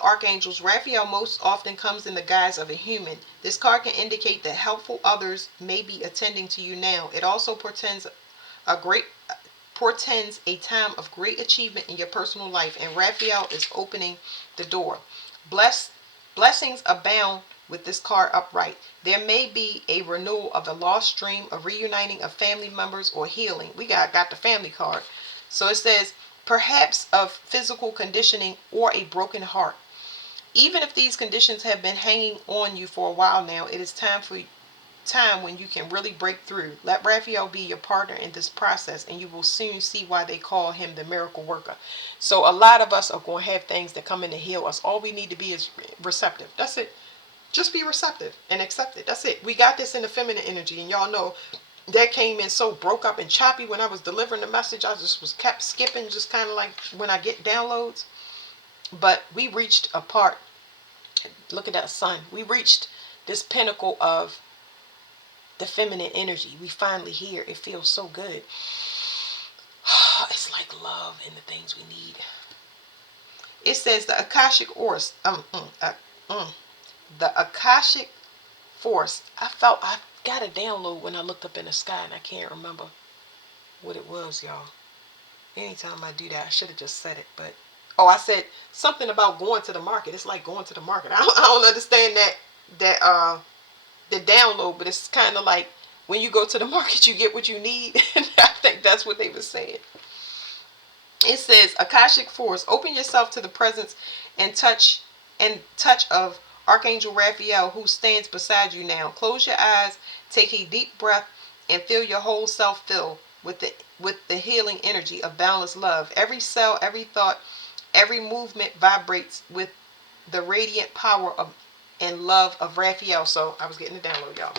archangels, Raphael most often comes in the guise of a human. This card can indicate that helpful others may be attending to you now. It also portends a time of great achievement in your personal life, and Raphael is opening the door. Blessings abound with this card upright. There may be a renewal of a lost dream, a reuniting of family members, or healing. We got the family card. So it says, perhaps of physical conditioning or a broken heart. Even if these conditions have been hanging on you for a while now, it is time when you can really break through. Let Raphael be your partner in this process, and you will soon see why they call him the miracle worker. So a lot of us are going to have things that come in to heal us. All we need to be is receptive. That's it. Just be receptive and accept it. That's it. We got this in the feminine energy, and y'all know that came in so broke up and choppy when I was delivering the message. I just was kept skipping, just kind of like when I get downloads. But we reached a part. Look at that sun. We reached this pinnacle of the feminine energy. We finally here. It feels so good. It's like love and the things we need. It says the Akashic Force. The Akashic Force. I got a download when I looked up in the sky, and I can't remember what it was, y'all. Anytime I do that, I should have just said it, but I said something about going to the market. It's like going to the market. I don't understand that the download, but it's kind of like when you go to the market, you get what you need. And I think that's what they were saying. It says Akashic Force. Open yourself to the presence and touch of Archangel Raphael, who stands beside you now. Close your eyes, take a deep breath, and feel your whole self fill with the healing energy of boundless love. Every cell, every thought, every movement vibrates with the radiant power of and love of Raphael. So I was getting the download, y'all.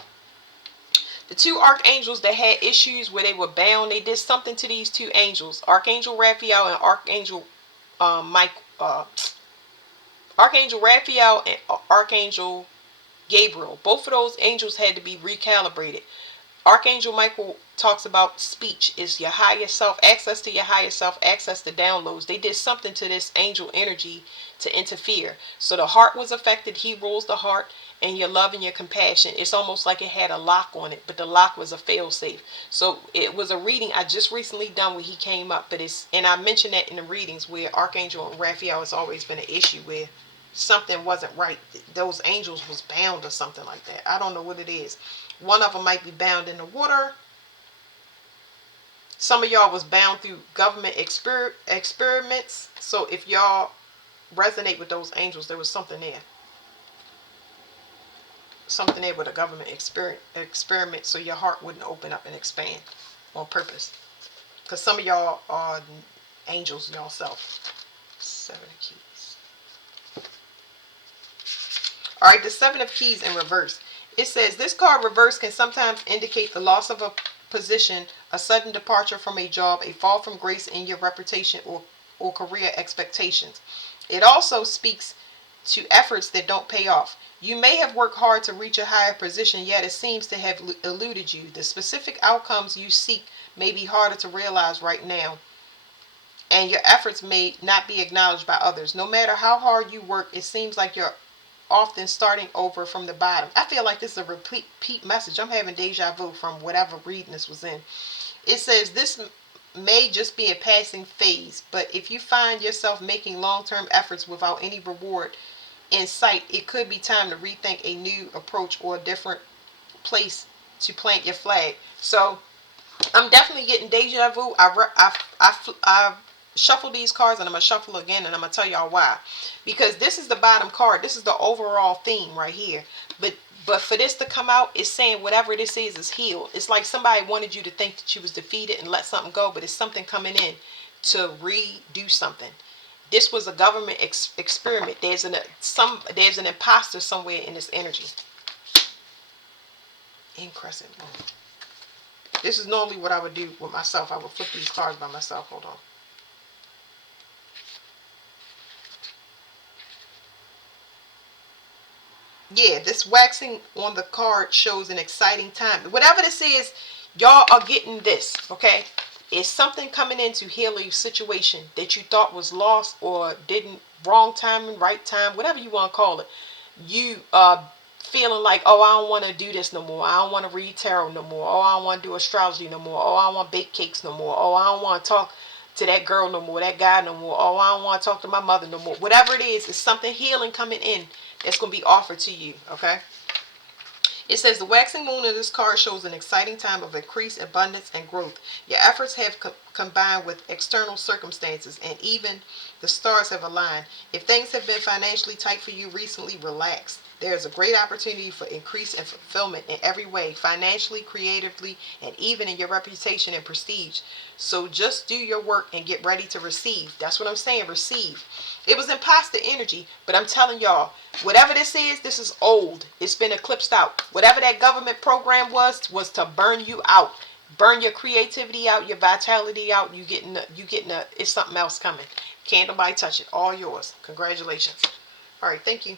The two archangels that had issues where they were bound, they did something to these two angels, Archangel Raphael and Archangel Archangel Raphael and Archangel Gabriel. Both of those angels had to be recalibrated. Archangel Michael talks about speech is your higher self, access to your higher self, access to downloads. They did something to this angel energy to interfere. So the heart was affected. He rules the heart, and your love and your compassion. It's almost like it had a lock on it, but the lock was a fail-safe. So it was a reading I just recently done where he came up, and I mentioned that in the readings where Archangel and Raphael has always been an issue where something wasn't right. Those angels was bound or something like that. I don't know what it is. One of them might be bound in the water. Some of y'all was bound through government experiments. So if y'all resonate with those angels, there was something there. Something there with a government experiment, so your heart wouldn't open up and expand on purpose. Because some of y'all are angels yourself. 7 of Keys. Alright, the 7 of Keys in reverse. It says this card reverse can sometimes indicate the loss of a position, a sudden departure from a job, a fall from grace in your reputation or career expectations. It also speaks to efforts that don't pay off. You may have worked hard to reach a higher position, yet it seems to have eluded you. The specific outcomes you seek may be harder to realize right now, and your efforts may not be acknowledged by others. No matter how hard you work, it seems like you're often starting over from the bottom. I feel like this is a repeat message. I'm having deja vu from whatever reading this was in. It says this may just be a passing phase, but if you find yourself making long-term efforts without any reward in sight, it could be time to rethink a new approach or a different place to plant your flag. So I'm definitely getting deja vu. I shuffle these cards, and I'm going to shuffle again, and I'm going to tell y'all why. Because this is the bottom card. This is the overall theme right here. But for this to come out, it's saying whatever this is healed. It's like somebody wanted you to think that you was defeated and let something go, but it's something coming in to redo something. This was a government experiment. There's an imposter somewhere in this energy. In crescent moon. This is normally what I would do with myself. I would flip these cards by myself. Hold on. Yeah, this waxing on the card shows an exciting time. Whatever this is, y'all are getting this, okay? It's something coming in to heal a situation that you thought was lost or didn't, wrong timing, right time, whatever you want to call it. You feeling like, oh, I don't want to do this no more. I don't want to read tarot no more. Oh, I don't want to do astrology no more. Oh, I don't want to bake cakes no more. Oh, I don't want to talk to that girl no more, that guy no more. Oh, I don't want to talk to my mother no more. Whatever it is, it's something healing coming in It's going to be offered to you, okay? It says the waxing moon in this card shows an exciting time of increased abundance and growth. Your efforts have combined with external circumstances, and even the stars have aligned. If things have been financially tight for you recently, relax. There is a great opportunity for increase and fulfillment in every way, financially, creatively, and even in your reputation and prestige. So just do your work and get ready to receive. That's what I'm saying, receive. It was imposter energy, but I'm telling y'all, whatever this is old. It's been eclipsed out. Whatever that government program was to burn you out. Burn your creativity out, your vitality out. It's something else coming. Can't nobody touch it. All yours. Congratulations. All right, thank you.